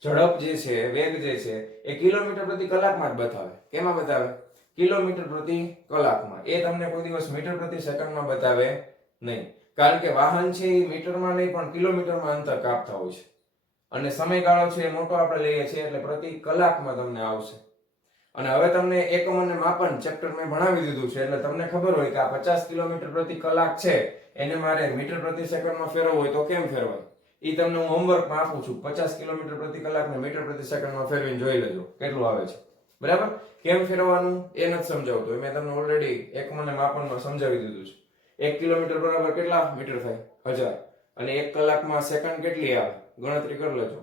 ઝડપ જે છે, વેગ જે છે એ કિલોમીટર પ્રતિ કલાકમાં જ બતાવે. કેમાં બતાવે? કિલોમીટર પ્રતિ કલાકમાં. એ તમને કોઈ દિવસ મીટર પ્રતિ સેકન્ડમાં બતાવે નહીં. કારણ કે વાહન છે એ મીટરમાં નહીં પણ કિલોમીટરમાં અંતર કાપતા હોય છે. અને સમયગાળો છે એ મોટો આપણે લઈએ છીએ એટલે પ્રતિ કલાકમાં તમને આવશે. અને હવે તમને એકમ અને માપન ચેપ્ટર મેં ભણાવી દીધું છે એટલે તમને ખબર હોય કે આ 50 કિલોમીટર પ્રતિ કલાક છે એને મારે મીટર પ્રતિ સેકન્ડમાં ફેરવવું હોય તો કેમ ફેરવાય ઈ તમને હું હોમવર્કમાં આપું છું. 50 કિલોમીટર પ્રતિ કલાકને મીટર પ્રતિ સેકન્ડમાં ફેરવીને જોઈ લેજો કેટલું આવે છે. બરાબર? કેમ ફેરવવાનું એ નથી સમજાવતો, મેં તમને ઓલરેડી એકમ અને માપનમાં સમજાવી દીધું છે. 1 કિલોમીટર બરાબર કેટલા મીટર થાય? 1000. અને 1 કલાકમાં સેકન્ડ કેટલી આવે ગણતરી કરી લેજો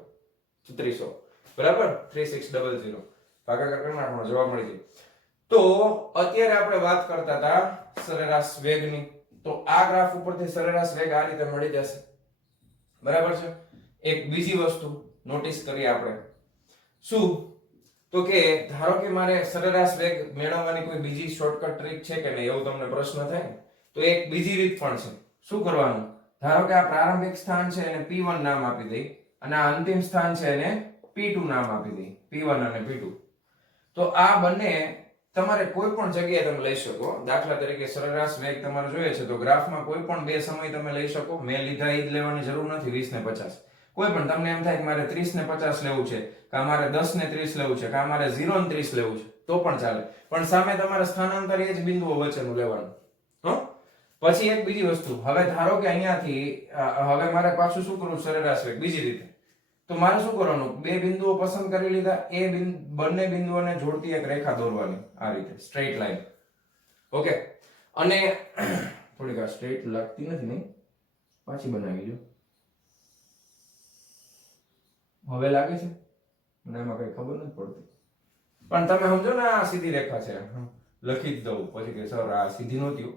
3600. બરાબર? 3600 ભાગાકાર કરી નાખવાનો જવાબ મળી જાય. તો અત્યારે આપણે વાત કરતા હતા સરેરાશ વેગની. તો આ ગ્રાફ ઉપરથી સરેરાશ વેગ આ રીતે મળી જશે. બરાબર છે? એક બીજી વસ્તુ નોટિસ કરીએ આપણે. શું? તો કે ધારો કે મારે સરેરાશ વેગ મેળવવાની કોઈ બીજી શોર્ટકટ ટ્રીક છે કે નહીં એવું તમને પ્રશ્ન થાય ને, તો એક બીજી રીત પણ છે. શું કરવાનું? ધારો કે આ પ્રારંભિક સ્થાન છે એને P1 નામ આપી દઈ અને આ અંતિમ સ્થાન છે એને P2 નામ આપી દઈ. P1 અને P2. તો આ બંને તમારે કોઈ પણ જગ્યાએ તમે લઈ શકો. દાખલા તરીકે સરેરાશ વેગ તમારે જોઈએ છે તો ગ્રાફમાં કોઈ પણ બે સમય તમે લઈ શકો. મેં લીધા એ જ લેવાની જરૂર નથી 20 ને 50. કોઈ પણ તમને એમ થાય કે મારે 30 ને 50 લેવું છે કે મારે 10 ને 30 લેવું છે કે મારે 0 ને 30 લેવું છે તો પણ ચાલે. પણ સામે તમારે સ્થાનાંતર એ જ બિંદુઓ વચ્ચેનું લેવાનું. પછી એક બીજી વસ્તુ, હવે ધારો કે અહીંયાથી હવે મારે પાછું શું કરવું સરેરાશ વેગ બીજી રીતે. તો મારે શું કરવાનું? બે બિંદુઓ પસંદ કરી લીધા, એ બંને બિંદુઓને જોડતી એક રેખા દોરવાની આ રીતે સ્ટ્રેટ લાઈન. ઓકે? અને થોડીક આ સ્ટ્રેટ લાગતી નથી નહીં, પાછી બનાવી લો. હવે લાગે છે? મને એમાં કઈ ખબર નથી પડતી. પણ તમે સમજો ને આ સીધી રેખા છે. લખી જ દઉં પછી કે સર આ સીધી નહોતી,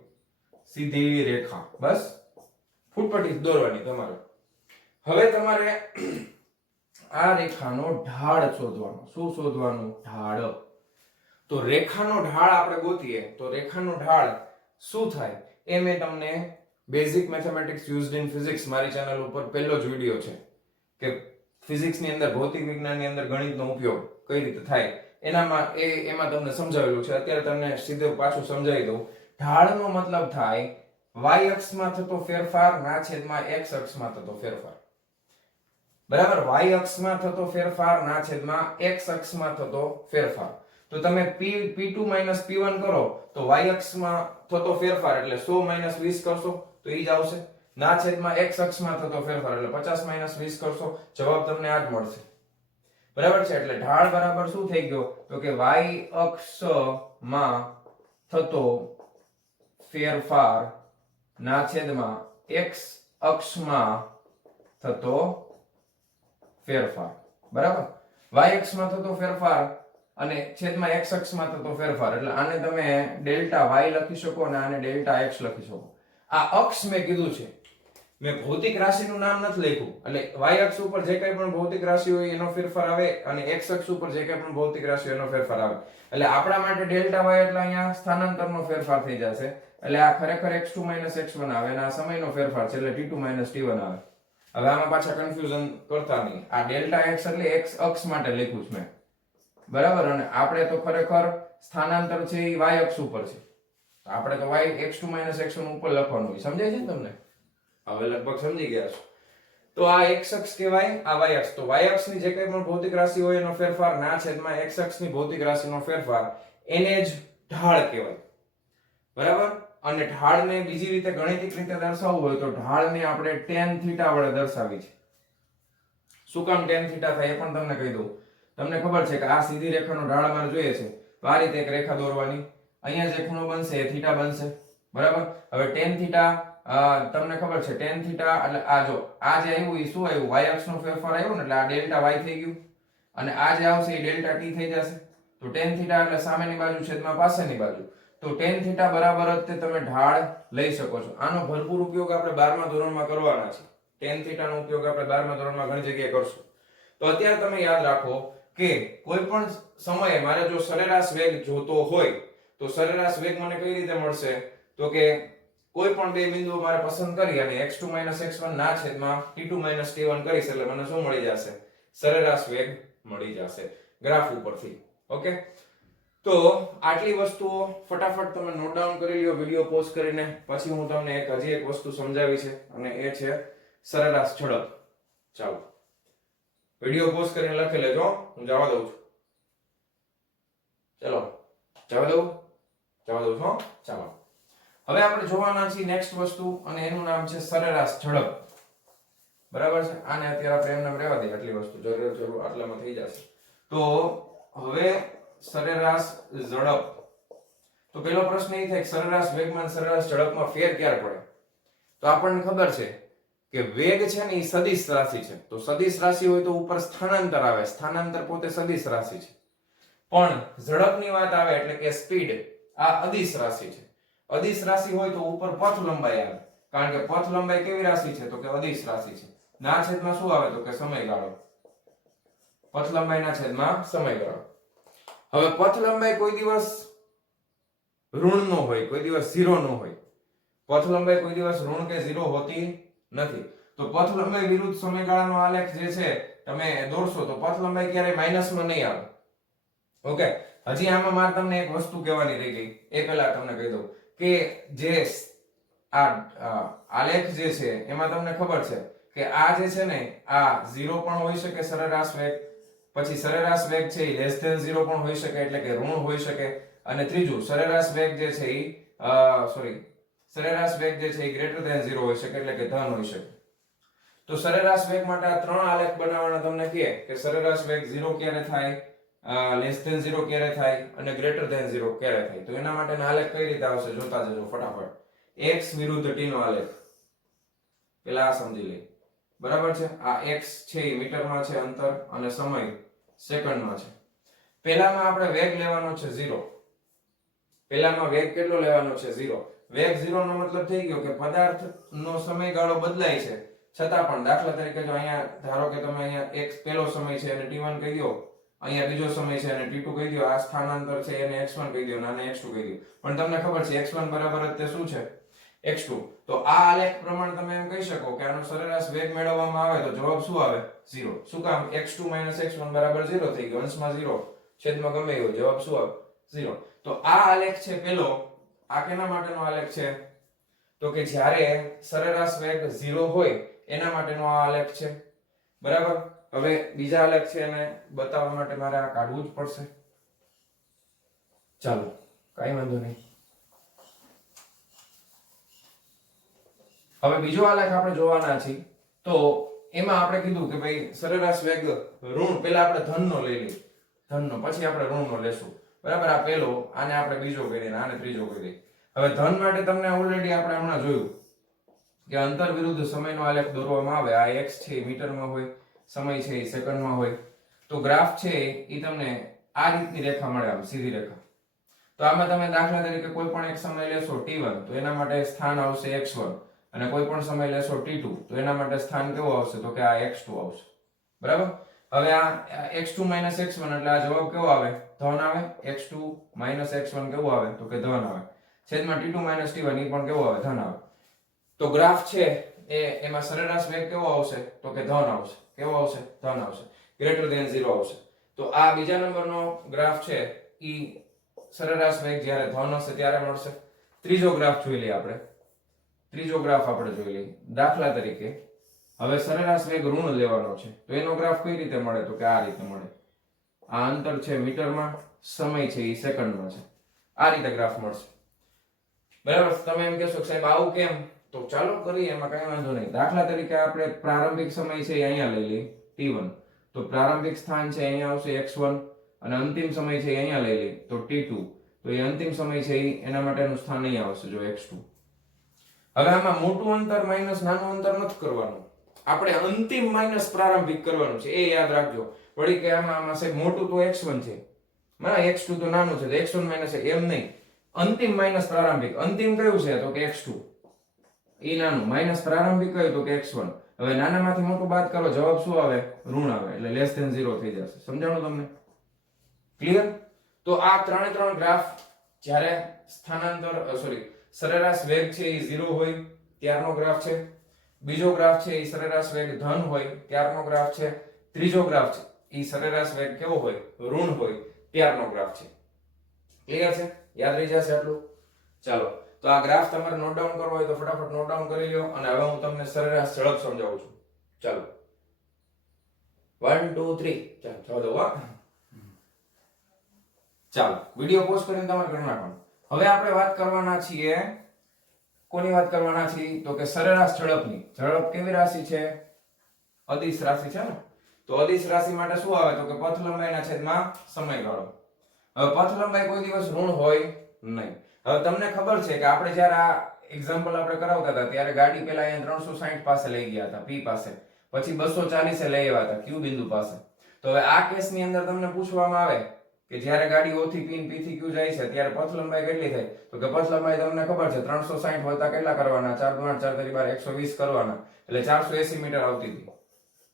સીધી રેખા. બસ ફૂટપટ્ટી દોરવાની તમારે. હવે તમારે આ રેખાનો ઢાળ શોધવાનો. શું શોધવાનું? ઢાળ. તો રેખાનો ઢાળ આપણે ગોતીએ તો રેખાનો ઢાળ શું થાય એ મેં તમને basic mathematics used in physics મારી ચેનલ ઉપર પહેલો જ વિડિયો છે કે ફિઝિક્સ ની અંદર ભૌતિક વિજ્ઞાનની અંદર ગણિતનો ઉપયોગ કઈ રીતે થાય એમાં તમને સમજાવેલું છે. અત્યારે તમને સીધું પાછું સમજાવી દઉં. ઢાળનો મતલબ થાય y અક્ષમાં થતો ફેરફાર ના છેદમાં x અક્ષમાં થતો ફેરફાર. બરાબર? y અક્ષમાં થતો ફેરફાર ના છેદમાં x અક્ષમાં થતો ફેરફાર. તો તમે P2 P1 કરો તો y અક્ષમાં થતો ફેરફાર એટલે 100 - 20 કરશો તો ઈ જ આવશે. ના છેદમાં x અક્ષમાં થતો ફેરફાર એટલે 50 - 20 કરશો, જવાબ તમને આ જ મળશે. બરાબર છે? એટલે ઢાળ બરાબર શું થઈ ગયો? તો કે y અક્ષમાં થતો ફેરફાર ના છેદમાં x અક્ષમાં થતો ફેરફાર. બરાબર? y અક્ષમાં થતો ફેરફાર અને છેદમાં x અક્ષમાં થતો ફેરફાર એટલે આને તમે ડેલ્ટા y લખી શકો અને આને ડેલ્ટા x લખી શકો. આ અક્ષ મેં કીધું છે, મેં ભૌતિક રાશિનું નામ નથી લખ્યું. એટલે y અક્ષ ઉપર જે કંઈ પણ ભૌતિક રાશિ હોય એનો ફેરફાર આવે અને x અક્ષ ઉપર જે કંઈ પણ ભૌતિક રાશિ હોય એનો ફેરફાર આવે. એટલે આપણા માટે ડેલ્ટા y એટલે અહીંયા સ્થાનાંતરનો ફેરફાર થઈ જશે. એટલે આ ખરેખર x2 - x1 આવે અને આ સમયનો ફેરફાર છે એટલે t2 - t1 આવે. હવે આમાં પાછા કન્ફ્યુઝન કરતા નહીં. આ ડેલ્ટા x એટલે x અક્ષ માટે લખ્યું છે મેં. બરાબર? અને આપણે તો ખરેખર સ્થાનાંતર છે એ y અક્ષ ઉપર છે. આપણે તો y x2 - x1 ઉપર લખવાનું હોય. સમજાય છે ને તમને? હવે લગભગ સમજી ગયા છો. તો આ x અક્ષ કહેવાય, આ y અક્ષ. તો y અક્ષની જે કંઈ પણ ભૌતિક રાશિ હોય એનો ફેરફાર ના છેદમાં x અક્ષની ભૌતિક રાશિનો ફેરફાર એને જ ઢાળ કહેવાય. બરાબર? અને ઢાળને બીજી રીતે ગાણિતિક રીતે દર્શાવવું હોય તો ઢાળને આપણે tan θ વડે દર્શાવી છે. શું કામ tan θ થાય એ પણ તમને કહી દઉં. તમને ખબર છે કે આ સીધી રેખાનો ઢાળ અમારે જોઈએ છે તો આ રીતે એક રેખા દોરવાની. અહીંયા જે ખૂણો બનશે એ θ બનશે. બરાબર? હવે tan θ તમને ખબર છે tan θ એટલે આ જો આ જે આવ્યું એ શું આવ્યું? y અક્ષનો ફેરફાર આવ્યો ને એટલે આ ડેલ્ટા y થઈ ગયું અને આ જે આવશે એ ડેલ્ટા t થઈ જશે. તો tan θ એટલે સામેની બાજુ છેદમાં પાછળની બાજુ. તો tan θ બરાબર જ તે તમે ઢાળ લઈ શકો છો. આનો ભરપૂર ઉપયોગ આપણે 12મા ધોરણમાં કરવાના છે. tan θ નો ઉપયોગ આપણે 12મા ધોરણમાં ઘણી જગ્યાએ કરશું. તો અત્યારે તમે યાદ રાખો કે કોઈ પણ સમયે મારે જો સરેરાશ વેગ જોતો હોય તો સરેરાશ વેગ મને કઈ રીતે મળશે? તો કે કોઈ પણ બે બિંદુઓ મારે પસંદ કરી અને x2 - x1 ના છેદમાં t2 - t1 કરીશ એટલે મને શું મળી જશે? સરેરાશ વેગ મળી જશે ગ્રાફ ઉપરથી. ઓકે? તો આટલી વસ્તુઓ ફટાફટ તમે નોટ ડાઉન કરી લ્યો વિડિયો પોઝ કરીને. પછી હું તમને હજી એક વસ્તુ સમજાવી છે અને એ છે સરેરાશ ઝડપ. ચાલો વિડિયો પોઝ કરીને લખી લેજો, હું જવા દઉં છું. ચલો જવા દઉં છો. ચાલો હવે આપણે જોવાના છીએ નેક્સ્ટ વસ્તુ, અને એનું નામ છે સરેરાશ ઝડપ. બરાબર છે, આને અત્યારે આપણે એમને રહેવા દઈએ, આટલી વસ્તુ જરૂર આટલામાં થઈ જશે. તો હવે સરેરાશ ઝડપ. તો પેલો પ્રશ્ન એ થાય કે સરેરાશ વેગમાં સરેરાશ ઝડપમાં ફેર ક્યારે પડે? તો આપણને ખબર છે કે વેગ છે ને એ સદિશ રાશિ છે. તો સદિશ રાશિ હોય તો ઉપર સ્થાનાંતર આવે, સ્થાનાંતર પોતે સદિશ રાશિ છે. પણ ઝડપની વાત આવે એટલે કે સ્પીડ, આ અદિશ રાશિ છે. અદિશ રાશિ હોય તો ઉપર પથ લંબાઈ આવે, કારણ કે પથ લંબાઈ કેવી રાશિ છે? તો કે અદિશ રાશિ છે. ના છેદમાં શું આવે? તો કે સમયગાળો. પથ લંબાઈના છેદમાં સમયગાળો. હવે પથ લંબાઈ કોઈ દિવસ ઋણ નો હોય, કોઈ દિવસ 0 નો હોય. પથ લંબાઈ કોઈ દિવસ ઋણ કે 0 હોતી નથી. તો પથ લંબાઈ વિરુદ્ધ સમયગાળાનો આલેખ જે છે તમે દોરશો તો પથ લંબાઈ ક્યારેય માઈનસમાં નહીં આવે. ઓકે, હજી આમાં મારે તમને એક વસ્તુ કહેવાની રહી ગઈ, એ પહેલા તમને કહી દઉં કે જે આ આલેખ જે છે એમાં તમને ખબર છે કે આ જે છે ને આ 0 પણ હોઈ શકે સરેરાશ વેગ, પછી સરેરાશ વેગ છે એ લેસ ધેન 0 પણ હોઈ શકે એટલે કે ઋણ હોઈ શકે, અને ત્રીજું સરેરાશ વેગ જે છે એ સરેરાશ વેગ જે છે એ ગ્રેટર ધેન 0 હોઈ શકે એટલે કે ધન હોઈ શકે. તો સરેરાશ વેગ માટે આ ત્રણ આલેખ બનાવવાના તમને કહે કે સરેરાશ વેગ 0 ક્યારે થાય, લેસ ધેન 0 ક્યારે થાય અને ગ્રેટર ધેન 0 ક્યારે થાય. તો એના માટેના આલેખ કઈ રીતે આવશે જોતા જજો ફટાફટ. x વિરુદ્ધ t નો આલેખ પેલા આ સમજી લઈએ. બરાબર છે, આ x છે એ મીટરમાં છે અંતર, અને સમય સેકન્ડમાં છે. પહેલામાં આપણે વેગ લેવાનો છે 0. પહેલામાં વેગ કેટલો લેવાનો છે? 0. વેગ 0 નો મતલબ થઈ ગયો કે પદાર્થનો સમયગાળો બદલાય છે, છતાં પણ દાખલા તરીકે જો અહીંયા ધારો કે તમે અહીંયા x પહેલો સમય છે અને t1 કહી દો, અહીંયા બીજો સમય છે અને t2 કહી દો, આ સ્થાનાંતર છે એને x1 કહી દો અને આને x2 કહી દો. પણ તમને ખબર છે x1 બરાબર જ તે શું છે? x2. તો આ આલેખ પ્રમાણે તમે એમ કહી શકો કે આનો સરેરાશ વેગ મેળવવામાં આવે તો જવાબ શું આવે? 0. શું કામ? x2 x1 બરાબર 0 થઈ ગયો, અંશમાં 0 છેદમાં ગમે એ હોય, જવાબ શું આવે? 0. તો આ આલેખ છે પેલો, આ કેના માટેનો આલેખ છે? તો કે જ્યારે સરેરાશ વેગ 0 હોય એના માટેનો આ આલેખ છે. બરાબર. હવે બીજા આલેખ છે એને બતાવવા માટે મારે આ કાઢવું જ પડશે. ચાલો કાઈ વાંધો નહીં. હવે બીજો આલેખ આપણે જોવાના છીએ. તો એમાં આપણે કીધું કે ભાઈ સરેરાશ વેગ ઋણ, પહેલા આપણે ધનનો લઈ લઈએ, ધનનો, પછી આપણે ઋણનો લેશું. બરાબર. આ પહેલો, આને આપણે બીજો કહી દઈએ, આને ત્રીજો કહી દઈએ. હવે ધન માટે તમને ઓલરેડી આપણે હમણાં જોયું કે અંતર વિરુદ્ધ સમયનો આલેખ દોરવામાં આવે. આ x છે એ મીટરમાં હોય, સમય છે એ સેકન્ડમાં હોય. તો ગ્રાફ છે એ તમને આ રીતની રેખા મળે, આમ સીધી રેખા. તો આમાં તમે દાખલા તરીકે કોઈ પણ એક સમય લેશો t1 તો એના માટે સ્થાન આવશે x1, અને કોઈ પણ સમય લેશો t2 તો એના માટે સ્થાન કેવો આવશે? તો કે આ x2 આવશે. બરાબર. હવે આ x2 x1 એટલે આ જવાબ કેવો આવે? ધન આવે. x2 x1 કેવો આવે? તો કે ધન આવે. છેદમાં t2 t1 એ પણ કેવો આવે? ધન આવે. તો ગ્રાફ છે એમાં સરેરાશ વેગ કેવો આવશે? તો કે ધન આવશે. કેવો આવશે? ધન આવશે. ગ્રેટર ધેન 0 આવશે. તો આ બીજા નંબરનો ગ્રાફ છે ઈ સરેરાશ વેગ જ્યારે ધન હશે ત્યારે મળશે. ત્રીજો ગ્રાફ જોઈ લઈએ આપણે. ત્રીજો ગ્રાફ આપણે જોઈ લઈએ. દાખલા તરીકે હવે સરેરાશ વેગ ઋણ લેવાનો છે તો એનો ગ્રાફ કઈ રીતે મળે? તો કે આ રીતે મળે. આ અંતર છે મીટરમાં, સમય છે એ સેકન્ડમાં છે. આ રીતે ગ્રાફ મળશે. બરાબર. તમે એમ કહેશો કે સાહેબ આવું કેમ? તો ચાલો કરીએ, એમાં કઈ વાંધો નહીં. દાખલા તરીકે આપણે પ્રારંભિક સમય છે એ અહીંયા લઈ લઈએ t1. તો પ્રારંભિક સ્થાન છે અહીંયા આવશે x1, અને અંતિમ સમય છે અહીંયા લઈ લઈએ તો t2. તો એ અંતિમ સમય છે એના માટેનું સ્થાન અહીંયા આવશે જો x2. હવે આમાં મોટું અંતર માઈનસ નાનું અંતર નથી કરવાનું, આપણે અંતિમ માઈનસ પ્રારંભિક કરવાનું છે, એ યાદ રાખજો. વળી કે આમાં સાહેબ મોટું તો x1 છે, x2 તો નાનું છે, તો x1 માઈનસ એમ નહીં, અંતિમ માઈનસ પ્રારંભિક. અંતિમ કયું છે? તો કે x2. ઈ નાનું, માઈનસ પ્રારંભિક કયું? તો કે x1. હવે નાનામાંથી મોટું બાદ કરો, જવાબ શું આવે? ઋણ આવે, એટલે લેસ ધેન 0 થઈ જશે. સમજાણું તમને? ક્લિયર? તો આ ત્રણ ગ્રાફ જ્યારે સરેરાશ વેગ છે એ 0 હોય ત્યારનો ગ્રાફ છે. બીજો ગ્રાફ છે એ સરેરાશ વેગ ધન હોય ત્યારનો ગ્રાફ છે. ત્રીજો ગ્રાફ છે એ સરેરાશ વેગ કેવો હોય? ઋણ હોય ત્યારનો ગ્રાફ છે. ક્લિયર છે? યાદ રહી જશે આટલું? ચાલો, તો આ ગ્રાફ તમારે નોટ ડાઉન કરવો હોય તો ફટાફટ નોટ ડાઉન કરી લ્યો, અને હવે હું તમને સરેરાશ ઝડપ સમજાવું છું. ચાલો 1 2 3 ચાલો જવા દો. ચાલો વિડીયો પોઝ કરીને તમારે કરી નાખવાનું. હવે આપણે વાત કરવાના છીએ, કોની વાત કરવાના છીએ? તો કે સરેરાશ ઝડપની. ઝડપ કેવી રાશિ છે? અદિશ રાશિ છે ને. તો અદિશ રાશિ માટે શું આવે? તો કે પથ લંબાઈના છેદમાં સમયગાળો. હવે પથ લંબાઈ કોઈ દિવસ ઋણ હોય નહીં. હવે તમને ખબર છે કે આપણે જ્યારે આ એક્ઝામ્પલ આપણે કરાવતા હતા ત્યારે ગાડી પેલા અહીંયા 360 પાસે લઈ ગયા હતા, પી પાસે, પછી 240 લઈ આવ્યા હતા ક્યુ બિંદુ પાસે. તો હવે આ કેસની અંદર તમને પૂછવામાં આવે કે જ્યારે ગાડી O થી P ને P થી Q જાય છે ત્યારે પથ લંબાઈ કેટલી થાય? તો કે પથ લંબાઈ તમને ખબર છે 360 વત્તા કેટલા કરવાના? 4 2 8 4 3 12 120 કરવાના, એટલે 480 મીટર આવતી હતી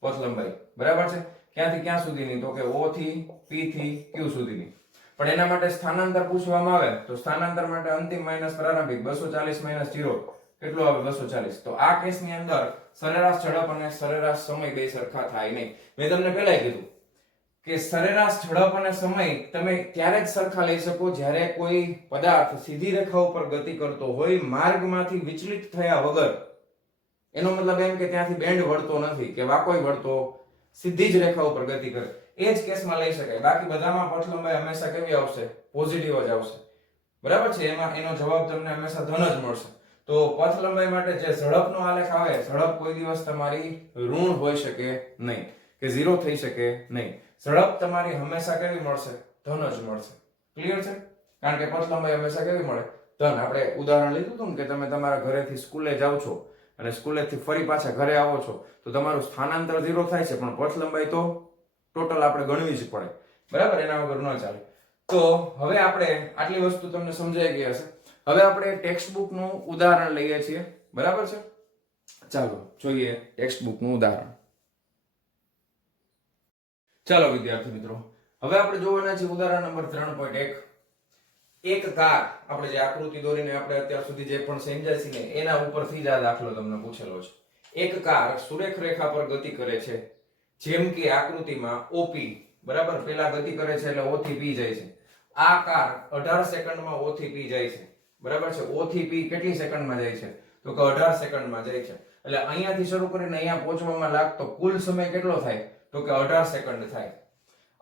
પથ લંબાઈ. બરાબર છે. ક્યાંથી ક્યાં સુધીની? તો કે O થી P થી Q સુધીની. પણ એના માટે સ્થાનાંતર પૂછવામાં આવે તો સ્થાનાંતર માટે અંતિમ માઈનસ પ્રારંભિક 240 માઈનસ 0 કેટલું આવે? 240. તો આ કેસની અંદર સરેરાશ ઝડપ અને સરેરાશ સમય બે સરખા થાય નહીં. મેં તમને પહેલા કીધું કે સરેરાશ ઝડપ અને સમય તમે ત્યારે જ સરખા લઈ શકો જ્યારે કોઈ પદાર્થ સીધી રેખા ઉપર ગતિ કરતો હોય, માર્ગમાંથી વિચલિત થયા વગર. એનો મતલબ એમ કે ત્યાંથી બેન્ડ વળતો નથી કે વાકોય વળતો, સીધી જ રેખા ઉપર ગતિ કરે, એ જ કેસમાં લઈ શકાય. બાકી બધામાં પથ લંબાઈ હંમેશા કેવી આવશે? પોઝિટિવ જ આવશે. બરાબર છે. એમાં એનો જવાબ તમને હંમેશા ધન જ મળશે. તો પથ લંબાઈ માટે જે ઝડપનો આલેખ આવે, ઝડપ કોઈ દિવસ તમારી ઋણ હોઈ શકે નહીં કે 0 થઈ શકે નહીં. ઝડપ તમારી હંમેશા કેવી મળશે? ધન જ મળશે. ક્લિયર છે? કારણ કે પથ લંબાઈ હંમેશા કેવી મળે? ધન. આપણે ઉદાહરણ લીધું હતું કે તમે તમારા ઘરેથી સ્કૂલે જાઓ છો અને સ્કૂલેથી ફરી પાછા ઘરે આવો છો તો તમારું સ્થાનાંતર 0 થાય છે, પણ પથ લંબાઈ તો ટોટલ આપણે ગણવી જ પડે. બરાબર? એના વગર ન ચાલે. તો હવે આપણે આટલી વસ્તુ તમને સમજાઈ ગઈ હશે. હવે આપણે ટેક્સ્ટ બુક નું ઉદાહરણ લઈએ છીએ. બરાબર છે. ચાલો જોઈએ ટેક્સ્ટ બુક નું ઉદાહરણ. ચાલો વિદ્યાર્થી મિત્રો, હવે આપણે જોવાના છે ઉદાહરણ નંબર 3.1. એક કાર, આપણે જે આકૃતિ દોરીને આપણે અત્યાર સુધી જે પણ સમજ્યા છે ને એના ઉપરથી જ આ દાખલો તમને પૂછેલો છે. એક કાર સુરેખ રેખા પર ગતિ કરે છે, જેમ કે આકૃતિમાં OP. બરાબર? પેલા ગતિ કરે છે એટલે O થી P જાય છે. આ કાર 18 સેકન્ડમાં O થી P જાય છે. બરાબર છે. O થી P કેટલી સેકન્ડમાં જાય છે? તો કે 18 સેકન્ડમાં જાય છે. એટલે અહીંયાથી શરૂ કરીને અહીંયા પહોંચવામાં લાગતો કુલ સમય કેટલો થાય? તો કે 18 સેકન્ડ થાય.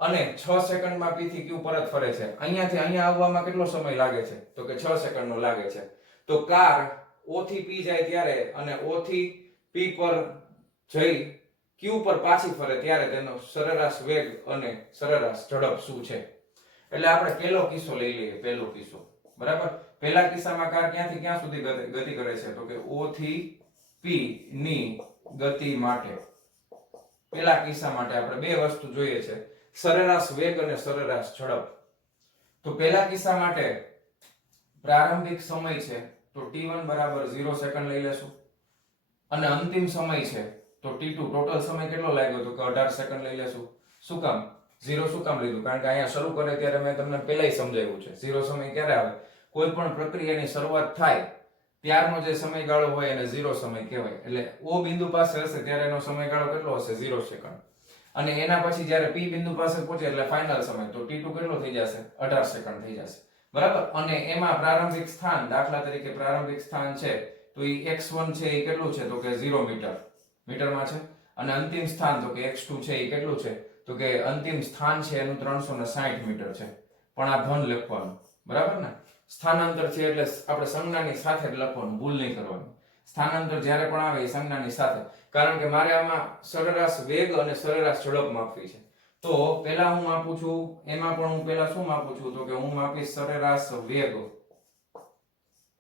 અને 6 સેકન્ડમાં P થી Q પરત ફરે છે. અહીંયાથી અહીંયા આવવામાં કેટલો સમય લાગે છે? તો કે 6 સેકન્ડનો લાગે છે. તો કાર O થી P જાય ત્યારે અને O થી P પર જઈ Q પર પાછી ફરે ત્યારે તેનો સરેરાશ વેગ અને સરેરાશ ઝડપ શું છે? એટલે આપણે પહેલો કિસ્સો લઈ લઈએ. પહેલો કિસ્સો. બરાબર? પહેલા કિસ્સામાં કાર ક્યાંથી ક્યાં સુધી ગતિ કરે છે? તો કે O થી P ની ગતિ માટે પહેલા કિસ્સા માટે આપણે બે વસ્તુ જોઈએ છે, સરેરાશ વેગ અને સરેરાશ ઝડપ. તો પહેલા કિસ્સા માટે પ્રારંભિક સમય છે તો t1 બરાબર 0 સેકન્ડ લઈ લેશું અને અંતિમ સમય છે તો t2 ટોટલ સમય કેટલો લાગ્યો? તો કે 18 સેકન્ડ લઈ લેશું. શું કામ 0 શું કામ લીધું? કારણ કે અહીંયા શરૂ કરે ત્યારે મેં તમને પહેલાય સમજાવ્યું છે 0 સમય ક્યારે આવે? કોઈ પણ પ્રક્રિયાની શરૂઆત થાય ત્યારનો જે સમયગાળો હોય એને 0 સમય કહેવાય. એટલે O બિંદુ પાસે હશે ત્યારે એનો સમયગાળો કેટલો હશે? 0 સેકન્ડ. અને એના પછી જ્યારે P બિંદુ પાસે પહોંચે એટલે ફાઇનલ સમય તો t2 કેટલો થઈ જશે? 18 સેકન્ડ થઈ જશે. બરાબર? અને એમાં પ્રારંભિક સ્થાન, દાખલા તરીકે પ્રારંભિક સ્થાન છે તો એ x1 છે એ કેટલું છે? તો કે 0 મીટર મીટરમાં છે. અને અંતિમ સ્થાન તો કે x2 છે એ કેટલું છે? તો કે અંતિમ સ્થાન છે એનું 360 મીટર છે. પણ આ ધન લખવાનું. બરાબર ને? સ્થાનાંતર છે એટલે આપણે સંજ્ઞાની સાથે જ લખવાનું, ભૂલ નહીં કરવાની. સ્થાનાંતર જ્યારે પણ આવે એ સંજ્ઞાની સાથે, કારણ કે મારે આમાં સરેરાશ વેગ અને સરેરાશ ઝડપ માપવી છે. તો પહેલા હું માપું છું, એમાં પણ હું પહેલા શું માપું છું? તો કે હું માપીશ સરેરાશ વેગ.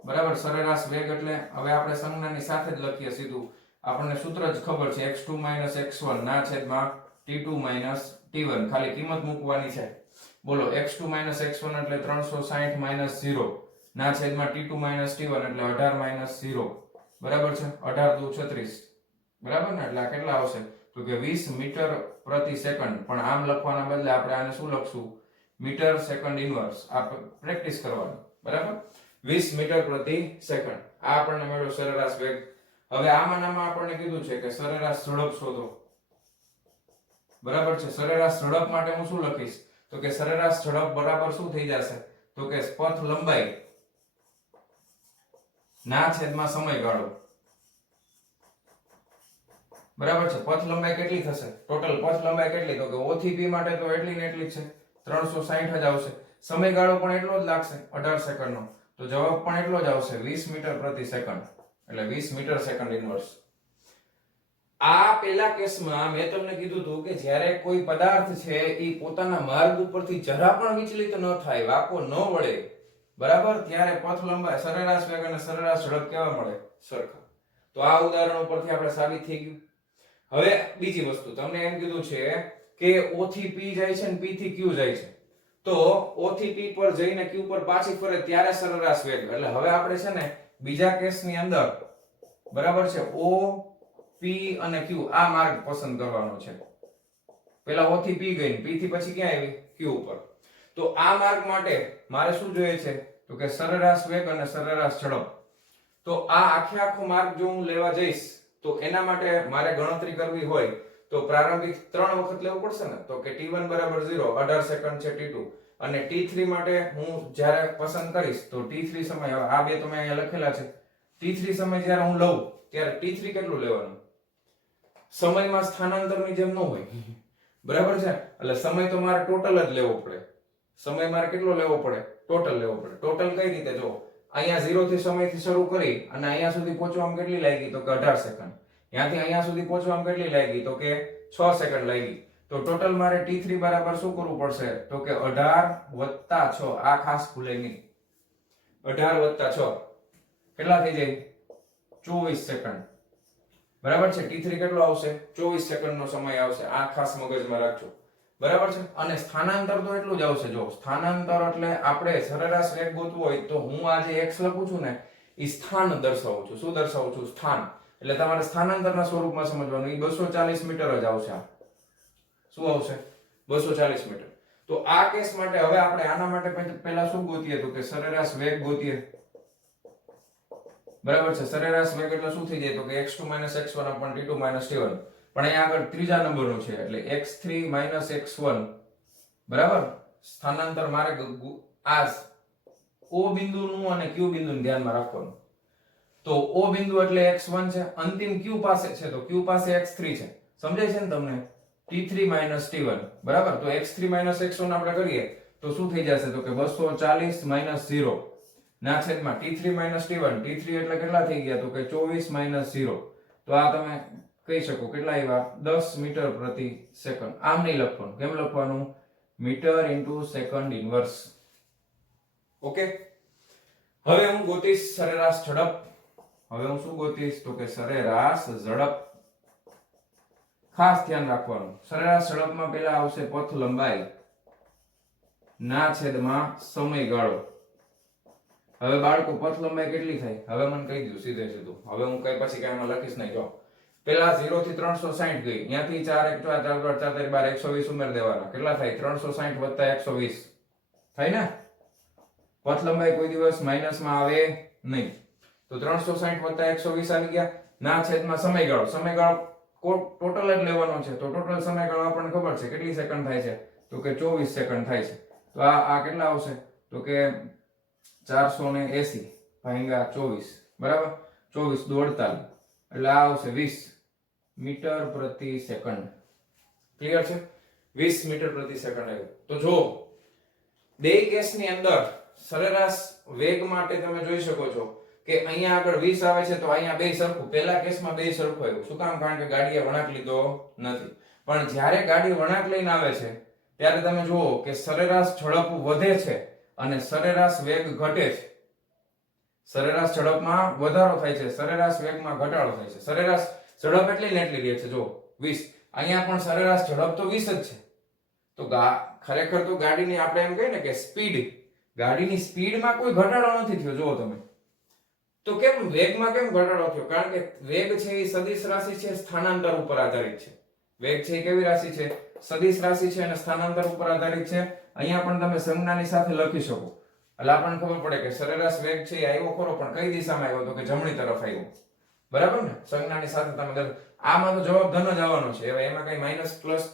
બરાબર? સરેરાશ વેગ એટલે હવે આપણે સંજ્ઞાની સાથે જ લખીએ સીધું. આપણને સૂત્ર જ ખબર છે, x2 x1 ના છેદમાં t2 t1. ખાલી કિંમત મૂકવાની છે. બોલો, x2 x1 એટલે 360 0 ના છેદમાં t2 t1 એટલે 18 0. બરાબર છે? 18 દુ 36. બરાબર ને? એટલે આ કેટલા આવશે? તો કે 20 મીટર પ્રતિ સેકન્ડ. પણ આમ લખવાના બદલે આપણે આને શું લખશું? Metre second inverse. આ પ્રેક્ટિસ કરવાની. બરાબર? 20 મીટર પ્રતિ સેકન્ડ. આ આપણને મળ્યો સરેરાશ વેગ. હવે આમાં આપણને કીધું છે કે સરેરાશ ઝડપ શોધો. બરાબર છે? સરેરાશ ઝડપ માટે હું શું લખીશ? તો કે સરેરાશ ઝડપ બરાબર શું થઈ જશે? તો કે પથ લંબાઈ ના છેદમાં સમયગાળો. બરાબર છે? પથ લંબાઈ કેટલી થશે? ટોટલ પથ લંબાઈ કેટલી? તો કે O થી P માટે તો એટલી ને એટલી જ છે, 360 જ આવશે. સમયગાળો પણ એટલો જ લાગશે 18 સેકન્ડનો, તો જવાબ પણ એટલો જ આવશે 20 મીટર પ્રતિ સેકન્ડ, એટલે 20 મીટર સેકન્ડ ઇનવર્સ. આ પેલા કેસમાં મેં તમને કીધું હતું કે જ્યારે કોઈ પદાર્થ છે એ પોતાના માર્ગ ઉપરથી જરા પણ વિચલિત ન થાય, વાંકો ન વળે, બરાબર, ત્યારે પથ લંબાઈ, સરેરાશ વેગ અને સરેરાશ ઝડપ કેવા મળે? સરખા. તો આ ઉદાહરણ ઉપરથી આપણે સાબિત થઈ ગયું. હવે બીજી વસ્તુ તમને એમ કીધું છે કે O થી P જાય છે અને P થી Q જાય છે, તો O થી P પર જઈને Q પર પાછી ફરે ત્યારે સરેરાશ વેગ. એટલે હવે આપણે છે ને બીજા કેસની અંદર, બરાબર છે, O P અને Q આ માર્ગ પસંદ કરવાનો છે. પેલા O થી P ગઈ, P થી પછી ક્યાં આવી? Q ઉપર. તો આ માર્ગ માટે મારે શું જોઈએ છે? તો કે સરેરાશ વેગ અને સરેરાશ ઝડપ. તો આ આખો માર્ગ જો હું લેવા જઈશ તો એના માટે મારે ગણતરી કરવી હોય તો પ્રારંભિક 3 વખત લેવું પડશે ને. તો કે t1 બરાબર 0, 18 સેકન્ડ છે t2, અને t3 માટે હું જ્યારે પસંદ કરીશ તો t3 સમય, આ બે તમે અહીંયા લખેલા છે, t3 સમય જ્યારે હું લઉં ત્યારે t3 કેટલું લેવાનું? સમયમાં સ્થાનાંતરની જેમ ન હોય, બરાબર છે, એટલે સમય તો મારે ટોટલ જ લેવો પડે. સમય મારે કેટલો લેવો પડે? ટોટલ લેવો પડે. ટોટલ કઈ રીતે? જો અહીંયા 0 થી સમયથી શરૂ કરી અને અહીંયા સુધી પહોંચવામાં કેટલી લાગી? તો કે 18 સેકન્ડ. ત્યાંથી અહીંયા સુધી પહોંચવામાં કેટલી લાગી? તો કે 6 સેકન્ડ લાગી. તો ટોટલ મારે t3 બરાબર શું કરવું પડશે? તો કે 18 + 6. આ ખાસ ભૂલે નહીં. 18 + 6 કેટલા થઈ જાય? 24 સેકન્ડ. બરાબર છે. t3 કેટલો આવશે? 24 સેકન્ડનો સમય આવશે. આ ખાસ મગજમાં રાખજો. બરાબર છે. અને સ્થાનાંતર તો એટલું જ આવશે. જો સ્થાનાંતર એટલે આપણે સરેરાશ વેગ ગોતવો હોય તો હું આ જે x લખું છું ને એ સ્થાન દર્શાવું છું. શું દર્શાવું છું? સ્થાન. એટલે તમારે સ્થાનાંતરના સ્વરૂપમાં સમજવાનું. એ 240 મીટર જ આવશે. શું આવશે? 240 મીટર. તો આ કેસ માટે હવે આપણે આના માટે પહેલા શું ગોતીએ? તો કે સરેરાશ વેગ ગોતીએ. બરાબર છે. સરેરાશ વેગ એટલે શું થઈ જાય? તો કે x2 - x1 / t2 - t1. પણ અહીંયા આગળ ત્રીજા નંબરનું છે એટલે x3 - x1, બરાબર. સ્થાનાંતર મારે આ O બિંદુનું અને Q બિંદુનું ધ્યાનમાં રાખવાનું. તો O બિંદુ એટલે x1 છે, અંતિમ Q પાસે છે તો Q પાસે x3 છે. સમજાય છે ને તમને? t3 - t1, બરાબર. તો x3 - x1 આપણે કરીએ તો શું થઈ જશે? તો કે 240 - 0 ના છેદમાં t3 - t1. t3 એટલે કેટલા થઈ ગયા? તો કે 24 - 0. તો આ તમે કહી શકો કેટલા આવ્યા? 10 મીટર પ્રતિ સેકન્ડ. આમ નહીં લખવાનું. કેમ લખવાનું? Metre into second inverse. Okay. હવે હું ગોતીશ સરેરાશ ઝડપ. હવે હું શું ગોતીશ? તો કે સરેરાશ ઝડપ. ખાસ ધ્યાન રાખવાનું. સરેરાશ ઝડપમાં પહેલા આવશે પથ લંબાઈ ના છેદમાં સમયગાળો. હવે બાળકો પથ લંબાઈ કેટલી થાય? હવે મને કહી દઉં સીધે સીધું. હવે હું કઈ પછી કઈ એમાં લખીશ નહીં. જો પેલા 0 થી 360 ગઈ, ત્યાંથી 4 1 4 4 4 4 12 120 ઉમેર દેવાના. કેટલા થાય? 360 + 120 થાય ને? પથ લંબાઈ કોઈ દિવસ માઈનસમાં આવે નહીં. તો 360 + 120 આવી ગયા. ના છેદમાં સમયગાળો. સમયગાળો ટોટલ જ લેવાનો છે. તો ટોટલ સમયગાળો આપણને ખબર છે કેટલી સેકન્ડ થાય છે? તો કે 24 સેકન્ડ થાય છે. તો આ કેટલા આવશે? તો કે 480 ભાગ્યા 24, બરાબર. 24 દુ 48 એટલે આ આવશે 20 મીટર પ્રતિ સેકન્ડ. ક્લિયર છે? 20 મીટર પ્રતિ સેકન્ડ આવ્યું. તો જો બે કેસની અંદર સરેરાશ વેગ માટે તમે જોઈ શકો છો કે અહીંયા આગળ 20 આવે છે તો અહીંયા બે સરખું. પહેલા કેસમાં બે સરખું આવ્યું. શું કામ? કારણ કે ગાડીએ વળાંક લીધો નથી. પણ જ્યારે ગાડી વળાંક લઈને આવે છે ત્યારે તમે જુઓ કે સરેરાશ ઝડપ વધે છે અને સરેરાશ વેગ ઘટે છે. સરેરાશ ઝડપમાં વધારો થાય છે, સરેરાશ વેગમાં ઘટાડો થાય છે. સરેરાશ ઝડપ એટલી ને એટલી રહે છે. જો 20. અહીંયા પણ સરેરાશ ઝડપ તો 20 જ છે. તો ખરેખર તો ગાડીની આપણે એમ કહીએ ને કે સ્પીડ, ગાડીની સ્પીડમાં કોઈ ઘટાડો નથી થયો. જુઓ તમે. તો કેમ વેગમાં કેમ ઘટાડો થયો? કારણ કે વેગ છે એ સદિશ રાશિ છે, સ્થાનાંતર ઉપર આધારિત છે. વેગ છે એ કેવી રાશિ છે? સદિશ રાશિ છે અને સ્થાનાંતર ઉપર આધારિત છે. અહીંયા પણ તમે સંજ્ઞાની સાથે લખી શકો. એટલે આપણને ખબર પડે કે સરેરાશ વેગ છે એ આવ્યો ખરો, પણ કઈ દિશામાં આવ્યો? તો કે જમણી તરફ આવ્યો. બરાબર ને? સંજ્ઞાની સાથે તમે આમાં તો જવાબ ધન જ આવવાનો છે. હવે એમાં કઈ માઈનસ પ્લસ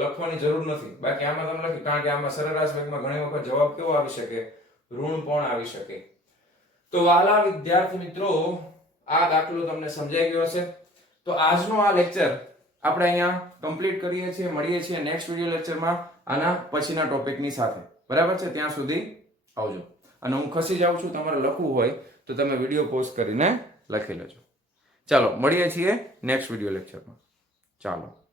લખવાની જરૂર નથી. બાકી આમાં તમે લખી, કારણ કે આમાં સરેરાશ વેગમાં ઘણી વખત જવાબ કેવો આવી શકે? ઋણ પણ આવી શકે. તો વાલા વિદ્યાર્થી મિત્રો, આ દાખલો તમને સમજાઈ ગયો હશે. તો આજનો આ લેક્ચર આપણે અહીંયા કમ્પ્લીટ કરીએ છીએ. મળીએ છીએ નેક્સ્ટ વિડિયો લેક્ચરમાં આના પછીના ટોપિકની સાથે. બરાબર છે? ત્યાં સુધી આવજો. અને હું ખસી જાઉં છું, તમારે લખવું હોય તો તમે વિડીયો પોઝ કરીને લખી લેજો. ચાલો મળીએ છીએ નેક્સ્ટ વિડીયો લેક્ચરમાં. ચાલો.